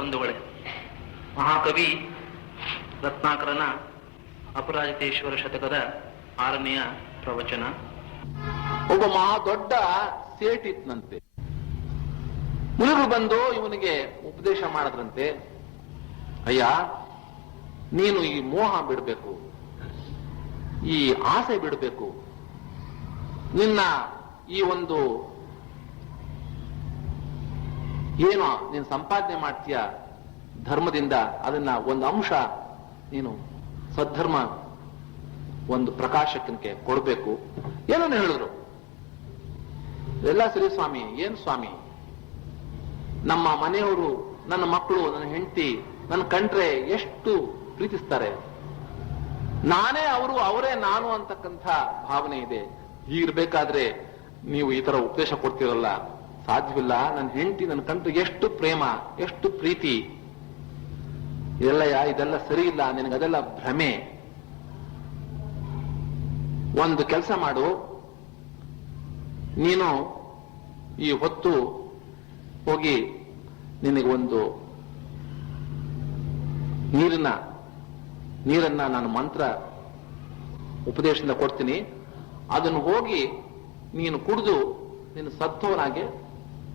ಬಂಧುಗಳೇ, ಮಹಾಕವಿ ರತ್ನಾಕರನ ಅಪರಾಜಿತೇಶ್ವರ ಶತಕದ 6ನೆಯ ಪ್ರವಚನ. ಒಬ್ಬ ಮಹಾ ದೊಡ್ಡ ಸೇಟ್ ಇತ್ನಂತೆ. ಮುನಿಗಳು ಬಂದು ಇವನಿಗೆ ಉಪದೇಶ ಮಾಡಿದ್ರಂತೆ, ಅಯ್ಯ, ನೀನು ಈ ಮೋಹ ಬಿಡಬೇಕು, ಈ ಆಸೆ ಬಿಡಬೇಕು, ನಿನ್ನ ಈ ಒಂದು ಏನೋ ನೀನು ಸಂಪಾದನೆ ಮಾಡ್ತೀಯ ಧರ್ಮದಿಂದ, ಅದನ್ನ ಒಂದು ಅಂಶ ನೀನು ಸದ್ಧರ್ಮ ಒಂದು ಪ್ರಕಾಶಕ್ಕೆ ಕೊಡಬೇಕು, ಏನೋ ಹೇಳಿದ್ರು. ಎಲ್ಲ ಸರಿ ಸ್ವಾಮಿ, ಏನ್ ಸ್ವಾಮಿ, ನಮ್ಮ ಮನೆಯವರು, ನನ್ನ ಮಕ್ಕಳು, ನನ್ನ ಹೆಂಡತಿ ನನ್ನ ಕಂಡ್ರೆ ಎಷ್ಟು ಪ್ರೀತಿಸ್ತಾರೆ, ನಾನೇ ಅವರು, ಅವರೇ ನಾನು ಅಂತಕ್ಕಂಥ ಭಾವನೆ ಇದೆ. ಹೀಗಿರ್ಬೇಕಾದ್ರೆ ನೀವು ಈ ತರ ಉಪದೇಶ ಕೊಡ್ತಿರಲ್ಲ, ಸಾಧ್ಯವಿಲ್ಲ. ನನ್ನ ಹೆಂಡತಿ ನನ್ನ ಕಂಡ್ರೆ ಎಷ್ಟು ಪ್ರೇಮ, ಎಷ್ಟು ಪ್ರೀತಿ, ಇದೆಲ್ಲ ಸರಿ ಇಲ್ಲ, ನಿನಗದೆಲ್ಲ ಭ್ರಮೆ. ಒಂದು ಕೆಲಸ ಮಾಡು, ನೀನು ಈ ಹೊತ್ತು ಹೋಗಿ ನಿನಗೆ ಒಂದು ನೀರನ್ನ ನಾನು ಮಂತ್ರ ಉಪದೇಶದಿಂದ ಕೊಡ್ತೀನಿ, ಅದನ್ನು ಹೋಗಿ ನೀನು ಕುಡಿದು ನೀನು ಸತ್ತವನಾಗೆ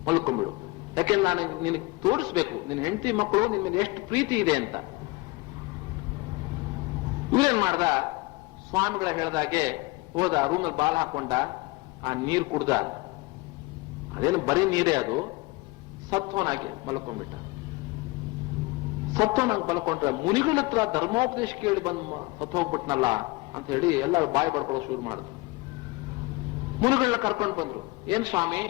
ಮಲ್ಕೊಂಡ್ಬಿಡು. ಯಾಕೆಂದ್ರೆ ನಾನು ನಿನಗೆ ತೋರಿಸ್ಬೇಕು ನಿನ್ನ ಹೆಂಡತಿ ಮಕ್ಕಳು ನಿನ್ನ ಮೇಲೆ ಎಷ್ಟು ಪ್ರೀತಿ ಇದೆ ಅಂತ. ಇವೇನ್ ಮಾಡ್ದ, ಸ್ವಾಮಿಗಳ ಹೇಳ್ದಾಗೆ ಹೋದ, ರೂಮಲ್ಲಿ ಬಾಲ್ ಹಾಕೊಂಡ, ಆ ನೀರು ಕುಡ್ದ. ಅದೇನು ಬರೀ ನೀರೇ, ಅದು ಸತ್ವನಾಗಿ ಮಲ್ಕೊಂಡ್ಬಿಟ್ಟ. ಸತ್ವನಾಗಿ ಮಲ್ಕೊಂಡ್ರೆ ಮುನಿಗಳ ಹತ್ರ ಧರ್ಮೋಪದೇಶ ಕೇಳಿ ಬಂದು ಸತ್ತು ಹೋಗ್ಬಿಟ್ನಲ್ಲ ಅಂತ ಹೇಳಿ ಎಲ್ಲ ಬಾಯಿ ಬಡ್ಕೊಳ್ಳೋ ಶುರು ಮಾಡಿದ್ರು. ಮುನಿಗಳನ್ನ ಕರ್ಕೊಂಡು ಬಂದ್ರು. ಏನ್ ಸ್ವಾಮಿ,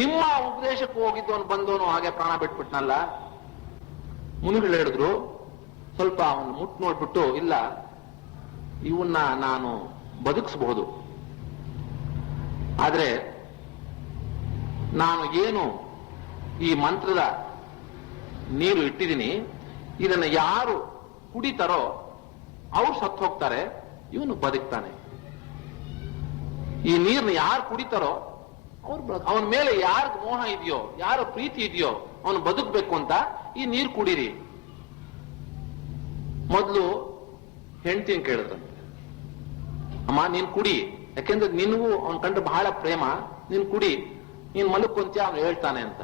ನಿಮ್ಮ ಉಪದೇಶಕ್ಕೆ ಹೋಗಿದ್ದವನು ಬಂದವನು ಹಾಗೆ ಪ್ರಾಣ ಬಿಟ್ಬಿಟ್ನಲ್ಲ. ಮುನಿಗಳು ಹೇಳಿದ್ರು, ಸ್ವಲ್ಪ ಅವನು ಮುಟ್ ನೋಡ್ಬಿಟ್ಟು, ಇಲ್ಲ, ಇವನ್ನ ನಾನು ಬದುಕಿಸಬಹುದು, ಆದ್ರೆ ನಾನು ಏನು ಈ ಮಂತ್ರದ ನೀರು ಇಟ್ಟಿದ್ದೀನಿ, ಇದನ್ನ ಯಾರು ಕುಡಿತಾರೋ ಅವ್ರು ಸತ್ತು ಹೋಗ್ತಾರೆ, ಇವನು ಬದುಕ್ತಾನೆ. ಈ ನೀರನ್ನ ಯಾರು ಕುಡಿತಾರೋ ಅವನ ಮೇಲೆ ಯಾರಿಗ ಮೋಹ ಇದೆಯೋ, ಯಾರ ಪ್ರೀತಿ ಇದೆಯೋ ಅವನು ಬದುಕಬೇಕು ಅಂತ ಈ ನೀರು ಕುಡೀರಿ. ಮೊದಲು ಹೆಂಡತಿನ ಕೇಳಿದ್ರಂತೆ, ಅಮ್ಮ ನೀನ್ ಕುಡಿ, ಯಾಕೆಂದ್ರೆ ನಿನಗೂ ಅವನ್ ಕಂಡ್ರೆ ಬಹಳ ಪ್ರೇಮ, ನೀನ್ ಕುಡಿ, ನೀನ್ ಮಲಕ್ಕೊಂತೀಯ ಅವನು ಹೇಳ್ತಾನೆ ಅಂತ.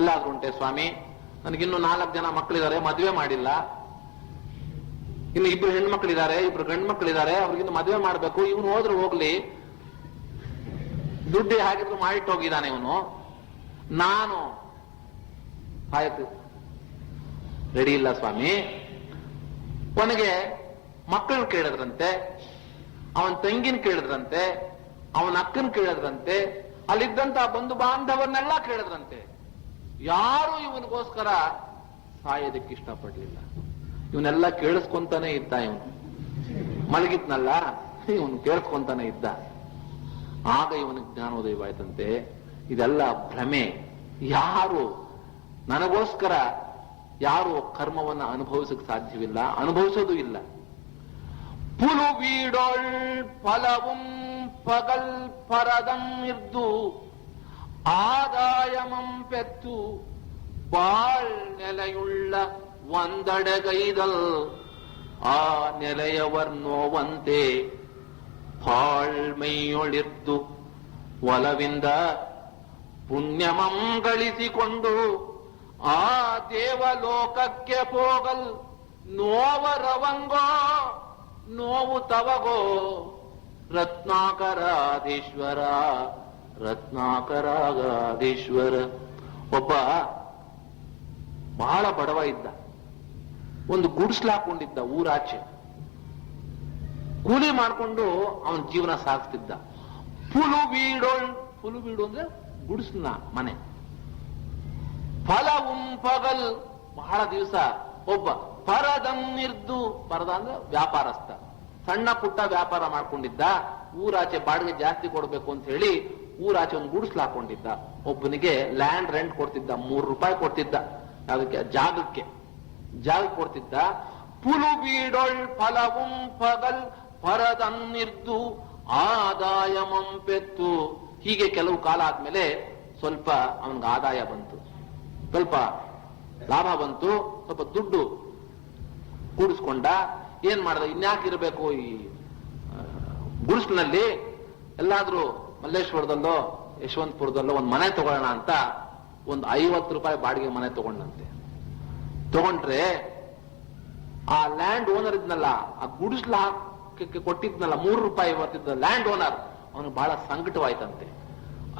ಎಲ್ಲಾದ್ರೂ ಉಂಟೆ ಸ್ವಾಮಿ, ನನಗಿನ್ನು 4 ಜನ ಮಕ್ಕಳಿದ್ದಾರೆ, ಮದುವೆ ಮಾಡಿಲ್ಲ, ಇನ್ನು 2 ಹೆಣ್ಮಕ್ಳಿದ್ದಾರೆ, 2 ಗಂಡು ಮಕ್ಕಳಿದ್ದಾರೆ, ಅವ್ರಿಗಿನ್ನು ಮದುವೆ ಮಾಡ್ಬೇಕು, ಇವನು ಹೋದ್ರೆ ಹೋಗ್ಲಿ, ದುಡ್ಡು ಹಾಗಿದ್ರು ಮಾಡಿಟ್ಟು ಹೋಗಿದ್ದಾನೆ ಇವನು, ನಾನು ಆಯ್ತು ರೆಡಿ ಇಲ್ಲ ಸ್ವಾಮಿ. ಕೊನೆಗೆ ಮಕ್ಕಳನ್ನ ಕೇಳಿದ್ರಂತೆ, ಅವನ ತಂಗಿನ ಕೇಳಿದ್ರಂತೆ, ಅವನ ಅಕ್ಕನ ಕೇಳಿದ್ರಂತೆ, ಅಲ್ಲಿದ್ದಂತ ಬಂಧು ಬಾಂಧವನ್ನೆಲ್ಲ ಕೇಳಿದ್ರಂತೆ. ಯಾರು ಇವನಿಗೋಸ್ಕರ ಸಾಯೋದಕ್ಕೆ ಇಷ್ಟಪಡ್ಲಿಲ್ಲ. ಇವನ್ನೆಲ್ಲ ಕೇಳಿಸ್ಕೊಂತಾನೆ ಇದ್ದ, ಇವನು ಮಲಗಿದ್ನಲ್ಲ, ಇವನು ಕೇಳಿಸ್ಕೊಂತಾನೆ ಇದ್ದ. ಆಗ ಇವನಿಗೆ ಜ್ಞಾನೋದಯವಾಯ್ತಂತೆ, ಇದೆಲ್ಲ ಭ್ರಮೆ, ಯಾರು ನನಗೋಸ್ಕರ ಯಾರು ಕರ್ಮವನ್ನ ಅನುಭವಿಸಕ್ ಸಾಧ್ಯವಿಲ್ಲ, ಅನುಭವಿಸೋದು ಇಲ್ಲ. ಪುಲುವೀಡೊಳ್ ಫಲವುಂ ಪಗಲ್ ಪರದಂ ಇರ್ದು ಆದಾಯಮಂ ಪೆತ್ತು ಬಾಳ್ ನೆಲೆಯುಳ್ಳ ಒಂದಡೆಗೈದಲ್ ಆ ನೆಲೆಯವರ್ ನೋವಂತೆ ಬಾಳ್ಮೈಯೊಳಿರ್ದು ಒಲವಿಂದ ಪುಣ್ಯಮಂ ಗಳಿಸಿಕೊಂಡು ಆ ದೇವಲೋಕಕ್ಕೆ ಹೋಗಲ್ ನೋವರವಂಗೋ ನೋವು ತವಗೋ ರತ್ನಾಕರಾಧೀಶ್ವರ ರತ್ನಾಕರಾಧೀಶ್ವರ. ಒಬ್ಬ ಬಹಳ ಬಡವ ಇದ್ದ, ಒಂದು ಗುಡಿಸ್ಲಾಕೊಂಡಿದ್ದ ಊರಾಚೆ, ಕೂಲಿ ಮಾಡ್ಕೊಂಡು ಅವನ ಜೀವನ ಸಾಗಿಸ್ತಿದ್ದ. ಪುಲು ಬೀಡು ಅಂದ್ರೆ ಗುಡಿಸ್ನ ಮನೆ. ಫಲವುಂ ಪಗಲ್, ಬಹಳ ದಿವಸ ಒಬ್ಬ ಪರದಂ ನಿರ್ದು, ಪರದ ಅಂದ್ರೆ ವ್ಯಾಪಾರಸ್ಥ, ಸಣ್ಣ ಪುಟ್ಟ ವ್ಯಾಪಾರ ಮಾಡ್ಕೊಂಡಿದ್ದ. ಊರಾಚೆ ಬಾಡಿಗೆ ಜಾಸ್ತಿ ಕೊಡ್ಬೇಕು ಅಂತ ಹೇಳಿ ಊರಾಚೆ ಒಂದು ಗುಡಿಸ್ಲಾಕೊಂಡಿದ್ದ. ಒಬ್ಬನಿಗೆ ಲ್ಯಾಂಡ್ ರೆಂಟ್ ಕೊಡ್ತಿದ್ದ, 3 ರೂಪಾಯಿ ಕೊಡ್ತಿದ್ದ, ಅದಕ್ಕೆ ಜಾಗ ಕೊಡ್ತಿದ್ದ. ಪುಲು ಬೀಡೊಳ್ ಫಲವುಂ ಪಗಲ್ ಪರದನ್ನಿರ್ದು ಆದಾಯಮಂ ಪೆತ್ತು. ಹೀಗೆ ಕೆಲವು ಕಾಲ ಆದ್ಮೇಲೆ ಸ್ವಲ್ಪ ಅವನಿಗೆ ಆದಾಯ ಬಂತು, ಸ್ವಲ್ಪ ಲಾಭ ಬಂತು, ಸ್ವಲ್ಪ ದುಡ್ಡು ಕೂಡಿಸ್ಕೊಂಡ. ಏನ್ ಮಾಡ್ದ, ಇನ್ಯಾಕಿರ್ಬೇಕು ಈ ಗುಡಿಸ್ಲಿನಲ್ಲಿ, ಎಲ್ಲಾದ್ರೂ ಮಲ್ಲೇಶ್ವರದಲ್ಲೋ ಯಶವಂತಪುರದಲ್ಲೋ ಒಂದು ಮನೆ ತಗೊಳ್ಳೋಣ ಅಂತ ಒಂದು 50 ರೂಪಾಯಿ ಬಾಡಿಗೆ ಮನೆ ತಗೊಂಡಂತೆ. ತಗೊಂಡ್ರೆ ಆ ಲ್ಯಾಂಡ್ ಓನರ್ ಇದ್ನಲ್ಲ, ಆ ಗುಡಿಸ್ಲ ಹಾಕಕ್ಕೆ ಕೊಟ್ಟಿದ್ನಲ್ಲ 3 ರೂಪಾಯಿ ಬರ್ತಿದ್ದ ಲ್ಯಾಂಡ್ ಓನರ್, ಅವನು ಬಹಳ ಸಂಕಟವಾಯ್ತಂತೆ.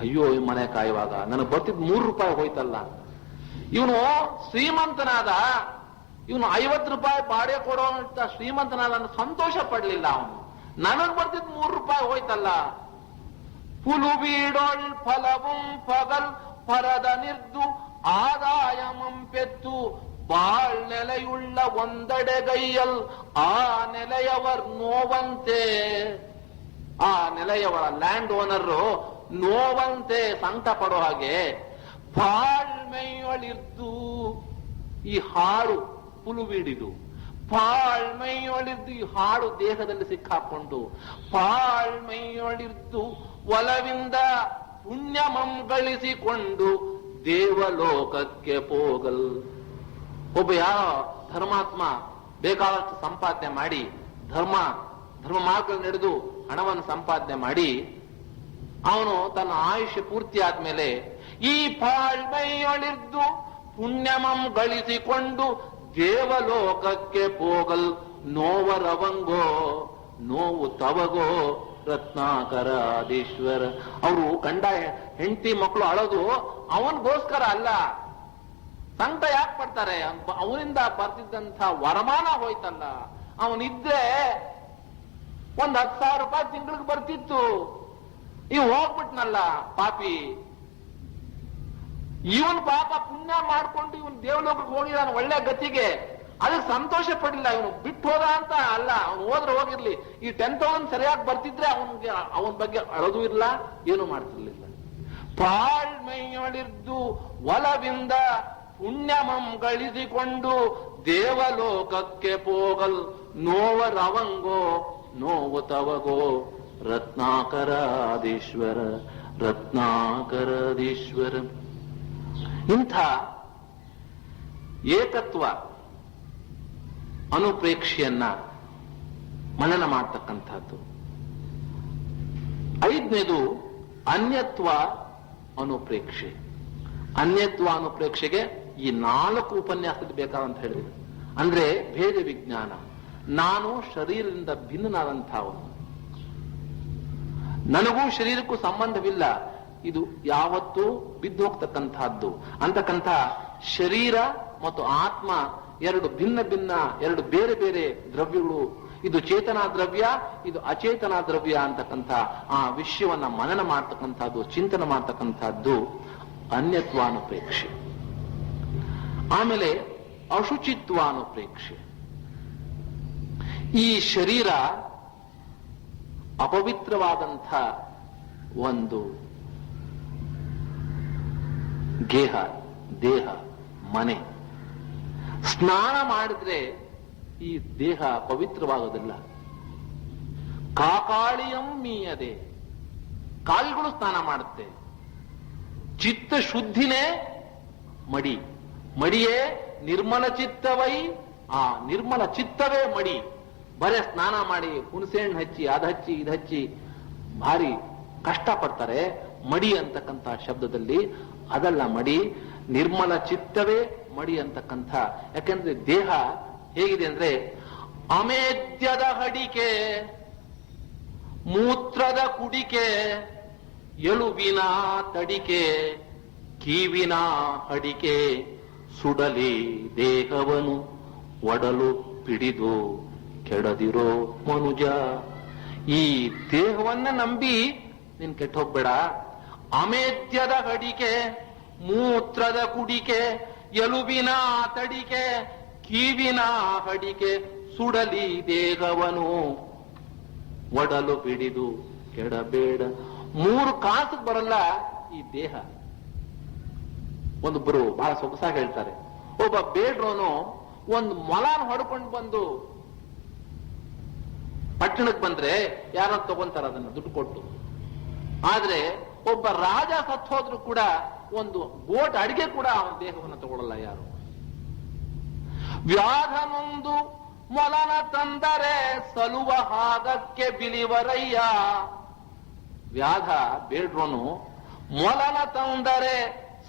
ಅಯ್ಯೋ, ಈ ಮನೆ ಕಾಯುವಾಗ ನನಗೆ ಬರ್ತಿದ್ 3 ರೂಪಾಯಿ ಹೋಯ್ತಲ್ಲ. ಇವನು ಶ್ರೀಮಂತನಾದ, ಇವನು 50 ರೂಪಾಯಿ ಬಾಡಿಗೆ ಕೊಡೋಂತ ಶ್ರೀಮಂತನಾದ ಅಂತ ಸಂತೋಷ ಪಡ್ಲಿಲ್ಲ ಅವನು. ನನಗ್ ಬರ್ತಿದ್ 3 ರೂಪಾಯಿ ಹೋಯ್ತಲ್ಲ. ಪುಲು ಬೀಡೊಳ್ ಫಲವುಂ ಪಗಲ್ ಪರದ ನಿರ್ದು ಆದಾಯ ಮಂಪೆತ್ತು ಬಾಳ್ ನೆಲೆಯುಳ್ಳ ಒಂದೆಡೆಗೈಯಲ್ ಆ ನೆಲೆಯವರ್ ನೋವಂತೆ. ಆ ನೆಲೆಯವರ ಲ್ಯಾಂಡ್ ಓನರ್ ನೋವಂತೆ, ಸಂಕಟ ಪಡೋ ಹಾಗೆ. ಪಾಳ್ಮೆಯೊಳಿರ್ದು, ಈ ಹಾಡು ಪುಲುಬೀಡಿದು, ಪಾಳ್ಮೆಯೊಳಿರ್ದು, ಈ ಹಾಡು ದೇಹದಲ್ಲಿ ಸಿಕ್ಕಾಕೊಂಡು, ಪಾಳ್ಮೆಯೊಳಿರ್ದು ಒಲವಿಂದ ಪುಣ್ಯಮಂ ಗಳಿಸಿಕೊಂಡು ದೇವಲೋಕಕ್ಕೆ ಹೋಗಲ್. ಒಬ್ಬ ಯಾವ ಧರ್ಮಾತ್ಮ ಬೇಕಾದಷ್ಟು ಸಂಪಾದನೆ ಮಾಡಿ ಧರ್ಮ ಮಾರ್ಗದಲ್ಲಿ ನಡೆದು ಹಣವನ್ನು ಸಂಪಾದನೆ ಮಾಡಿ ಅವನು ತನ್ನ ಆಯುಷ್ಯ ಪೂರ್ತಿ ಆದ್ಮೇಲೆ ಈ ಪಾಳ್ಮೆಯೊಳಿರ್ದು ಪುಣ್ಯಮಂ ಗಳಿಸಿಕೊಂಡು ದೇವಲೋಕಕ್ಕೆ ಹೋಗಲ್. ನೋವರವಂಗೋ ನೋವು ತವಗೋ ರತ್ನಾಕರಾದೀಶ್ವರ. ಅವರು ಕಂಡ ಹೆಂಡತಿ ಮಕ್ಕಳು ಅಳೋದು ಅವನಿಗೋಸ್ಕರ ಅಲ್ಲ. ಸಂಕಟ ಯಾಕೆ ಪಡ್ತಾರೆ? ಅವನಿಂದ ಬರ್ತಿದ್ದಂಥ ವರಮಾನ ಹೋಯ್ತಲ್ಲ. ಅವನಿದ್ರೆ ಒಂದ್ 10,000 ರೂಪಾಯಿ ತಿಂಗಳಿಗೆ ಬರ್ತಿತ್ತು. ಇವ್ ಹೋಗ್ಬಿಟ್ನಲ್ಲ ಪಾಪಿ. ಇವನ್ ಪಾಪ ಪುಣ್ಯ ಮಾಡ್ಕೊಂಡು ಇವನ್ ದೇವಲೋಕಕ್ಕೆ ಹೋಗಿದ್ದಾನೆ ಒಳ್ಳೆ ಗತಿಗೆ, ಅದಕ್ಕೆ ಸಂತೋಷ ಪಡಿಲ್ಲ. ಇವನು ಬಿಟ್ಟು ಹೋದ ಅಂತ ಅಲ್ಲ, ಅವನು ಹೋದ್ರೆ ಹೋಗಿರ್ಲಿ. ಈ 10,000 ಸರಿಯಾಗಿ ಬರ್ತಿದ್ರೆ ಅವನ ಬಗ್ಗೆ ಅಳೋದು ಇಲ್ಲ, ಏನು ಮಾಡ್ತಿರ್ಲಿಲ್ಲ. ಪಾಳ್ಮೆಯೊಳಿರ್ದು ಒಲವಿಂದ ಪುಣ್ಯಮಂ ಗಳಿಸಿಕೊಂಡು ದೇವಲೋಕಕ್ಕೆ ಹೋಗಲ್. ನೋವರವಂಗೋ ನೋವು ತವಗೋ ರತ್ನಾಕರಾದೀಶ್ವರ ರತ್ನಾಕರಾದೀಶ್ವರ. ಇಂಥ ಏಕತ್ವ ಅನುಪ್ರೇಕ್ಷೆಯನ್ನ ಮನನ ಮಾಡ್ತಕ್ಕಂಥದ್ದು. 5ನೇದು ಅನ್ಯತ್ವ ಅನುಪ್ರೇಕ್ಷೆ. ಅನ್ಯತ್ವ ಅನುಪ್ರೇಕ್ಷೆಗೆ ಈ 4 ಉಪನ್ಯಾಸದ ಬೇಕಾದಂತ ಹೇಳಿದ್ರು. ಅಂದ್ರೆ ಭೇದ ವಿಜ್ಞಾನ. ನಾನು ಶರೀರದಿಂದ ಭಿನ್ನನಾದಂಥವನು, ನನಗೂ ಶರೀರಕ್ಕೂ ಸಂಬಂಧವಿಲ್ಲ, ಇದು ಯಾವತ್ತೂ ಬಿದ್ದು ಹೋಗ್ತಕ್ಕಂಥದ್ದು ಅಂತಕ್ಕಂಥ ಶರೀರ ಮತ್ತು ಆತ್ಮ 2 ಭಿನ್ನ ಭಿನ್ನ, 2 ಬೇರೆ ಬೇರೆ ದ್ರವ್ಯಗಳು. ಇದು ಚೇತನಾ ದ್ರವ್ಯ, ಇದು ಅಚೇತನಾ ದ್ರವ್ಯ ಅಂತಕ್ಕಂಥ ಆ ವಿಷಯವನ್ನ ಮನನ ಮಾಡ್ತಕ್ಕಂಥದ್ದು, ಚಿಂತನೆ ಮಾಡ್ತಕ್ಕಂಥದ್ದು ಅನ್ಯತ್ವಾನುಪ್ರೇಕ್ಷೆ. ಆಮೇಲೆ ಅಶುಚಿತ್ವಾನುಪ್ರೇಕ್ಷೆ. ಈ ಶರೀರ ಅಪವಿತ್ರವಾದಂಥ ಒಂದು ದೇಹ ಮನೆ. ಸ್ನಾನ ಮಾಡಿದ್ರೆ ಈ ದೇಹ ಪವಿತ್ರವಾಗೋದಿಲ್ಲ. ಕಾಕಾಳಿಯಂ ಮೀಯದೆ, ಕಾಲ್ಗಳು ಸ್ನಾನ ಮಾಡುತ್ತೆ. ಚಿತ್ತ ಶುದ್ಧಿನೇ ಮಡಿ. ಮಡಿಯೇ ನಿರ್ಮಲ ಚಿತ್ತವೈ, ಆ ನಿರ್ಮಲ ಚಿತ್ತವೇ ಮಡಿ. ಬರೇ ಸ್ನಾನ ಮಾಡಿ ಹುಣಸೆಹಣ್ಣು ಹಚ್ಚಿ ಅದ್ ಹಚ್ಚಿ ಇದು ಹಚ್ಚಿ ಭಾರಿ ಕಷ್ಟಪಡ್ತಾರೆ. ಮಡಿ ಅಂತಕ್ಕಂಥ ಶಬ್ದದಲ್ಲಿ ಅದಲ್ಲ ಮಡಿ, ನಿರ್ಮಲ ಚಿತ್ತವೇ ಮಡಿ ಅಂತಕ್ಕಂಥ. ಯಾಕೆಂದ್ರೆ ದೇಹ ಹೇಗಿದೆ ಅಂದ್ರೆ ಅಮೇದ್ಯದ ಹಡಿಕೆ, ಮೂತ್ರದ ಕುಡಿಕೆ, ಎಲುಬಿನ ತಡಿಕೆ, ಕೀವಿನ ಹಡಿಕೆ, ಸುಡಲಿ ದೇಹವನು ಒಡಲು ಪಿಡಿದು ಕೆಡದಿರೋ ಮನುಜ. ಈ ದೇಹವನ್ನ ನಂಬಿ ನೀನ್ ಕೆಟ್ಟ ಹೋಗ್ಬೇಡ. ಅಮೇದ್ಯದ ಹಡಿಕೆ, ಮೂತ್ರದ ಕುಡಿಕೆ, ಎಲುಬಿನ ತಡಿಕೆ, ಕೀವಿನ ಹಡಿಕೆ, ಸುಡಲಿ ದೇಹವನು ಒಡಲು ಬಿಡಿದು ಕೆಡಬೇಡ. 3 ಕಾಸಿಗೆ ಬರಲ್ಲ ಈ ದೇಹ. ಒಂದೊಬ್ಬರು ಬಹಳ ಸೊಗಸಾಗಿ ಹೇಳ್ತಾರೆ, ಒಬ್ಬ ಬೇಡ್ರೋನು ಒಂದು ಮೊಲಾನ್ ಹೊಡ್ಕೊಂಡು ಬಂದು ಪಟ್ಟಣಕ್ಕೆ ಬಂದ್ರೆ ಯಾರೋ ತಗೊಂತಾರ ಅದನ್ನ ದುಡ್ಡು ಕೊಟ್ಟು. ಆದ್ರೆ ಒಬ್ಬ ರಾಜ ಸತ್ತು ಹೋದ್ರು ಕೂಡ ಒಂದು ಬೋಟ್ ಅಡಿಗೆ ಕೂಡ ಅವನ ದೇಹವನ್ನು ತಗೊಳ್ಳಲ್ಲ ಯಾರು. ವ್ಯಾಧನೊಂದು ಮೊಲನ ತಂದರೆ ಸಲುವ ಹಾಗಕ್ಕೆ ಬಿಲಿವರಯ್ಯ. ವ್ಯಾಧ ಬೇಡ್ರೋನು ಮೊಲನ ತಂದರೆ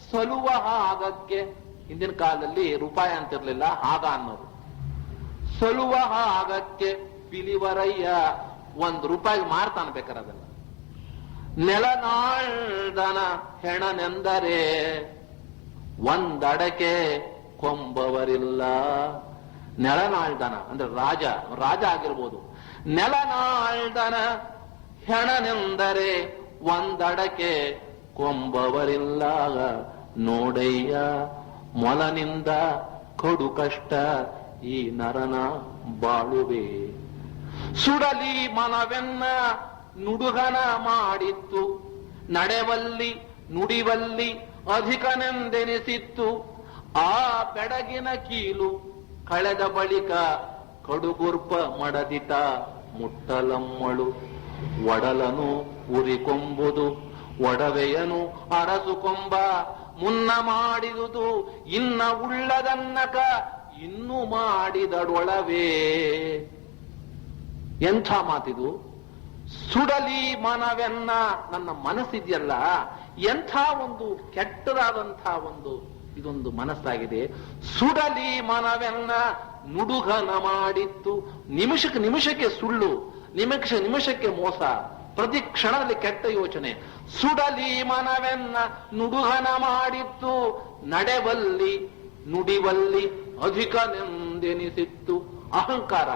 ಸಲುವ ಹಾಗಕ್ಕೆ. ಹಿಂದಿನ ಕಾಲದಲ್ಲಿ ರೂಪಾಯಿ ಅಂತಿರ್ಲಿಲ್ಲ, ಹಾಗ ಅನ್ನೋರು. ಸಲುವ ಹಾಗಕ್ಕೆ ಬಿಲಿವರಯ್ಯ, 1 ರೂಪಾಯಿಗೆ ಮಾರ್ತಾನೆ ಬೇಕಾರೆ ಅದೆಲ್ಲ. ನೆಲನಾಳ್ದನ ಹೆಣನೆಂದರೆ ಒಂದಡಕೆ ಕೊಂಬವರಿಲ್ಲ. ನೆಲನಾಳ್ದನ ಅಂದ್ರೆ ರಾಜ ಆಗಿರ್ಬೋದು. ನೆಲನಾಳ್ದನ ಹೆಣನೆಂದರೆ ಒಂದಡಕೆ ಕೊಂಬವರಿಲ್ಲ. ನೋಡಯ್ಯ ಮೊಲನಿಂದ ಕಡು ಕಷ್ಟ ಈ ನರನ ಬಾಳುವೆ. ಸುಡಲಿ ಮನವೆನ್ನ ನುಡುಗನ ಮಾಡಿತ್ತು, ನಡೆವಲ್ಲಿ ನುಡಿವಲ್ಲಿ ಅಧಿಕನೆಂದೆನಿಸಿತ್ತು. ಆ ಬೆಡಗಿನ ಕೀಲು ಕಳೆದ ಬಳಿಕ ಕಡುಗುರ್ಪ ಮಡದಿತ ಮುಟ್ಟಲಮ್ಮಳು. ಒಡಲನು ಉರಿಕೊಂಬುದು ಒಡವೆಯನು ಅರಸುಕೊಂಬ. ಮುನ್ನ ಮಾಡಿದುದು ಇನ್ನ ಉಳ್ಳದನ್ನಕ ಇನ್ನು ಮಾಡಿದಡೊಳವೇ. ಎಂಥ ಮಾತಿದು! ಸುಡಲಿ ಮನವೆನ್ನ, ನನ್ನ ಮನಸ್ಸಿದೆಯಲ್ಲ, ಎಂಥ ಒಂದು ಕೆಟ್ಟದಾದಂಥ ಇದೊಂದು ಮನಸ್ಸಾಗಿದೆ. ಸುಡಲಿ ಮನವೆನ್ನ ನುಡುಗನ ಮಾಡಿತ್ತು. ನಿಮಿಷಕ್ಕೆ ಸುಳ್ಳು, ನಿಮಿಷಕ್ಕೆ ಮೋಸ, ಪ್ರತಿ ಕ್ಷಣದಲ್ಲಿ ಕೆಟ್ಟ ಯೋಚನೆ. ಸುಡಲಿ ಮನವೆನ್ನ ನುಡುಗನ ಮಾಡಿತ್ತು, ನಡೆವಲ್ಲಿ ನುಡಿವಲ್ಲಿ ಅಧಿಕನೆಂದೆನಿಸಿತ್ತು. ಅಹಂಕಾರ,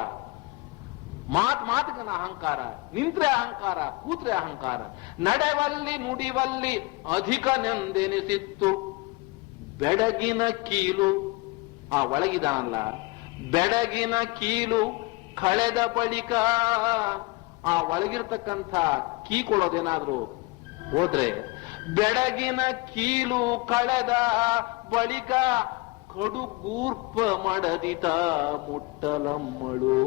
ಮಾತಿಗನ ಅಹಂಕಾರ, ನಿಂತ್ರೆ ಅಹಂಕಾರ, ಕೂತ್ರೆ ಅಹಂಕಾರ. ನಡೆವಲ್ಲಿ ನುಡಿವಲ್ಲಿ ಅಧಿಕನೆಂದೆನಿಸಿತ್ತು. ಬೆಡಗಿನ ಕೀಲು, ಆ ಒಳಗಿದಾನಲ್ಲ, ಬೆಡಗಿನ ಕೀಲು ಕಳೆದ ಬಳಿಕ, ಆ ಒಳಗಿರ್ತಕ್ಕಂಥ ಕೀ ಕೊಡೋದೇನಾದ್ರೂ ಹೋದ್ರೆ, ಬೆಡಗಿನ ಕೀಲು ಕಳೆದ ಬಳಿಕ ಕಡುಗೂರ್ಪ ಮಡದಿತ ಮುಟ್ಟಲಮ್ಮಳು.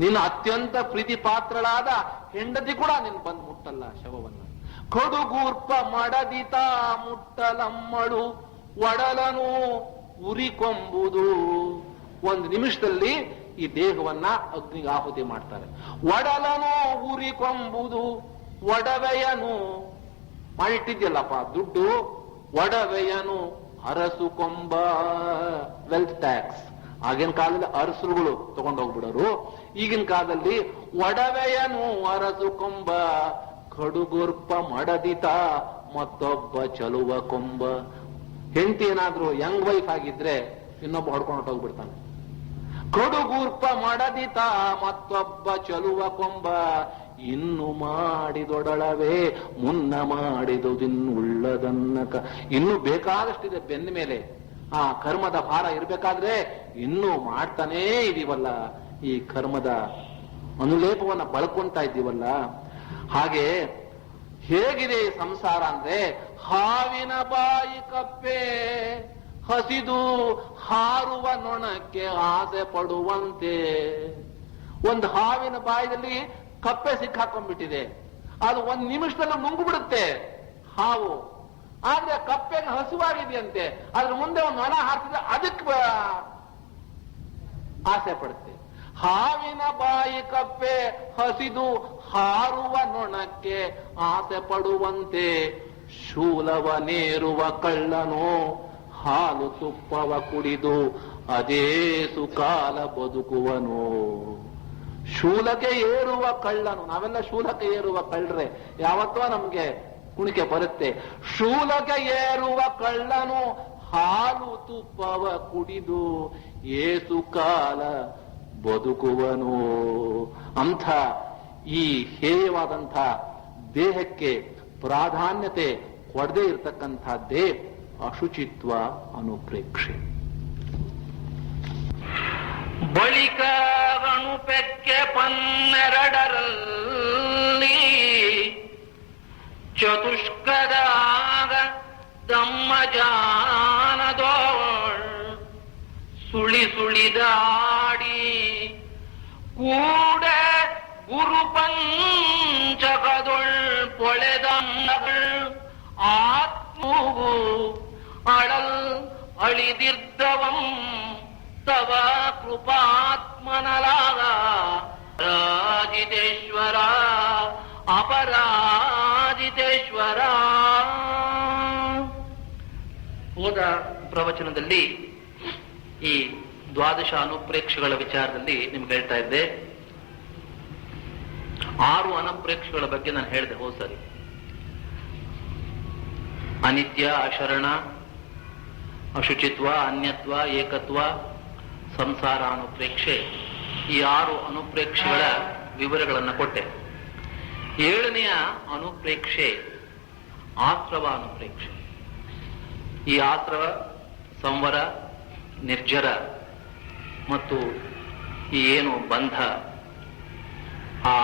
ನಿನ್ನ ಅತ್ಯಂತ ಪ್ರೀತಿ ಪಾತ್ರಳಾದ ಹೆಂಡತಿ ಕೂಡ ನಿನ್ ಬಂದು ಮುಟ್ಟಲ್ಲ ಶವವನ್ನ. ಕಡುಗೂರ್ಪ ಮಡದಿತ ಮುಟ್ಟಲಮ್ಮಳು. ಒಡಲನು ಉರಿಕೊಂಬುದು, 1 ನಿಮಿಷದಲ್ಲಿ ಈ ದೇಹವನ್ನ ಅಗ್ನಿಗೆ ಆಹುತಿ ಮಾಡ್ತಾರೆ. ಒಡಲನು ಉರಿಕೊಂಬುದು ಒಡವೆಯನು ಮಾಡಿಟ್ಟಿದ್ಯಲ್ಲಪ್ಪ ದುಡ್ಡು, ಒಡವೆಯನು ಅರಸುಕೊಂಬ. Wealth tax. ಆಗಿನ ಕಾಲದಲ್ಲಿ ಅರಸುಗಳು ತಗೊಂಡೋಗ್ಬಿಡೋರು, ಈಗಿನ ಕಾಲದಲ್ಲಿ ಒಡವೆಯನು ಅರಸುಕೊಂಬ. ಕಡುಗುರ್ಪ ಮಡದಿತ ಮತ್ತೊಬ್ಬ ಚಲುವ ಕೊಂಬ. ಹೆಂಡತಿ ಏನಾದ್ರೂ ಯಂಗ್ ವೈಫ್ ಆಗಿದ್ರೆ ಇನ್ನೊಬ್ಬ ಹೊಡ್ಕೊಂಡು ಹೋಗ್ಬಿಡ್ತಾನೆ. ಕಡುಗೂರ್ಪ ಮಡದಿತ ಮತ್ತೊಬ್ಬ ಚಲುವ ಕೊಂಬ. ಇನ್ನು ಮಾಡಿದೊಡಳವೇ ಮುನ್ನ ಮಾಡಿದುದಿನ್ನುಳ್ಳದನ್ನಕ. ಇನ್ನು ಬೇಕಾದಷ್ಟಿದೆ ಬೆನ್ನ ಮೇಲೆ. ಆ ಕರ್ಮದ ಭಾರ ಇರ್ಬೇಕಾದ್ರೆ ಇನ್ನೂ ಮಾಡ್ತಾನೇ ಇದೀವಲ್ಲ, ಈ ಕರ್ಮದ ಅನುಲೇಪವನ್ನ ಬಳಕೊಂತಾ ಇದ್ದೀವಲ್ಲ. ಹಾಗೆ ಹೇಗಿದೆ ಸಂಸಾರ ಅಂದ್ರೆ, ಹಾವಿನ ಬಾಯಿ ಕಪ್ಪೆ ಹಸಿದು ಹಾರುವ ನೊಣಕ್ಕೆ ಆಸೆ ಪಡುವಂತೆ. ಒಂದು ಹಾವಿನ ಬಾಯಿನಲ್ಲಿ ಕಪ್ಪೆ ಸಿಕ್ಕಾಕೊಂಡ್ಬಿಟ್ಟಿದೆ, ಅದು 1 ನಿಮಿಷದಲ್ಲಿ ನುಂಗು ಬಿಡುತ್ತೆ ಹಾವು. ಆದ್ರೆ ಕಪ್ಪೆಗೆ ಹಸುವಾಗಿದೆಯಂತೆ, ಅದ್ರ ಮುಂದೆ ಒಂದು ನೊಣ ಹಾಕಿದ್ರೆ ಅದಕ್ಕೆ ಆಸೆ ಪಡುತ್ತೆ. ಹಾವಿನ ಬಾಯಿ ಕಪ್ಪೆ ಹಸಿದು ಹಾರುವ ನೊಣಕ್ಕೆ ಆಸೆ ಪಡುವಂತೆ. ಶೂಲವ ನೇರುವ ಕಳ್ಳನು ಹಾಲು ತುಪ್ಪವ ಕುಡಿದು ಅದೇ ಸುಕಾಲ ಬದುಕುವನು. ಶೂಲಕ್ಕೆ ಏರುವ ಕಳ್ಳನು, ನಾವೆಲ್ಲ ಶೂಲಕ್ಕೆ ಏರುವ ಕಳ್ಳರೆ, ಯಾವತ್ತೋ ನಮ್ಗೆ ಕುಣಿಕೆ ಬರುತ್ತೆ. ಶೂಲಕ್ಕೆ ಏರುವ ಕಳ್ಳನು ಹಾಲು ತುಪ್ಪವ ಕುಡಿದು ಏಸು ಕಾಲ ಬದುಕುವನು. ಅಂಥ ಈ ಹೇಯವಾದಂಥ ದೇಹಕ್ಕೆ ಪ್ರಾಧಾನ್ಯತೆ ಕೊಡದೇ ಇರತಕ್ಕಂಥದ್ದೇ ಅಶುಚಿತ್ವ ಅನುಪ್ರೇಕ್ಷೆ. ಬಳಿಕ ಅಣುಪೆಕ್ಕೆ 12ರಲ್ಲಿ ಚತುಷ್ಕದಾಗ ದಮ್ಮಜಾನದೋಳ್ ಸುಳಿದಾಡಿ ಕೂಡ ಗುರು ಪಂಚಕದೊಳ್ ಪೊಳೆದಮ್ಮಗಳ್ ಆತ್ಮವು ಅಳಲ್ ಅಳಿದಿರ್ದವಂ ತವ ಕೃಪಾತ್ಮನಲಾಗ ರಾಜಿತೇಶ್ವರ ಅಪರಾಜಿತೇಶ್ವರ. ಹೋದ ಪ್ರವಚನದಲ್ಲಿ ಈ ದ್ವಾದಶ ಅನುಪ್ರೇಕ್ಷೆಗಳ ವಿಚಾರದಲ್ಲಿ ನಿಮ್ಗೆ ಹೇಳ್ತಾ ಇದ್ದೆ. 6 ಅನುಪ್ರೇಕ್ಷೆಗಳ ಬಗ್ಗೆ ನಾನು ಹೇಳಿದೆ ಹೋದ ಸರಿ. ಅನಿತ್ಯ, ಅಶರಣ, ಅಶುಚಿತ್ವ, ಅನ್ಯತ್ವ, ಏಕತ್ವ, ಸಂಸಾರ ಅನುಪ್ರೇಕ್ಷೆ. ಈ 6 ಅನುಪ್ರೇಕ್ಷೆಗಳ ವಿವರಗಳನ್ನು ಕೊಟ್ಟೆ. 7ನೆಯ ಅನುಪ್ರೇಕ್ಷೆ ಆಶ್ರವ ಅನುಪ್ರೇಕ್ಷೆ. ಈ ಆಶ್ರವ, ಸಂವರ, ನಿರ್ಜರ ಮತ್ತು ಈ ಏನು ಬಂಧ, ಆ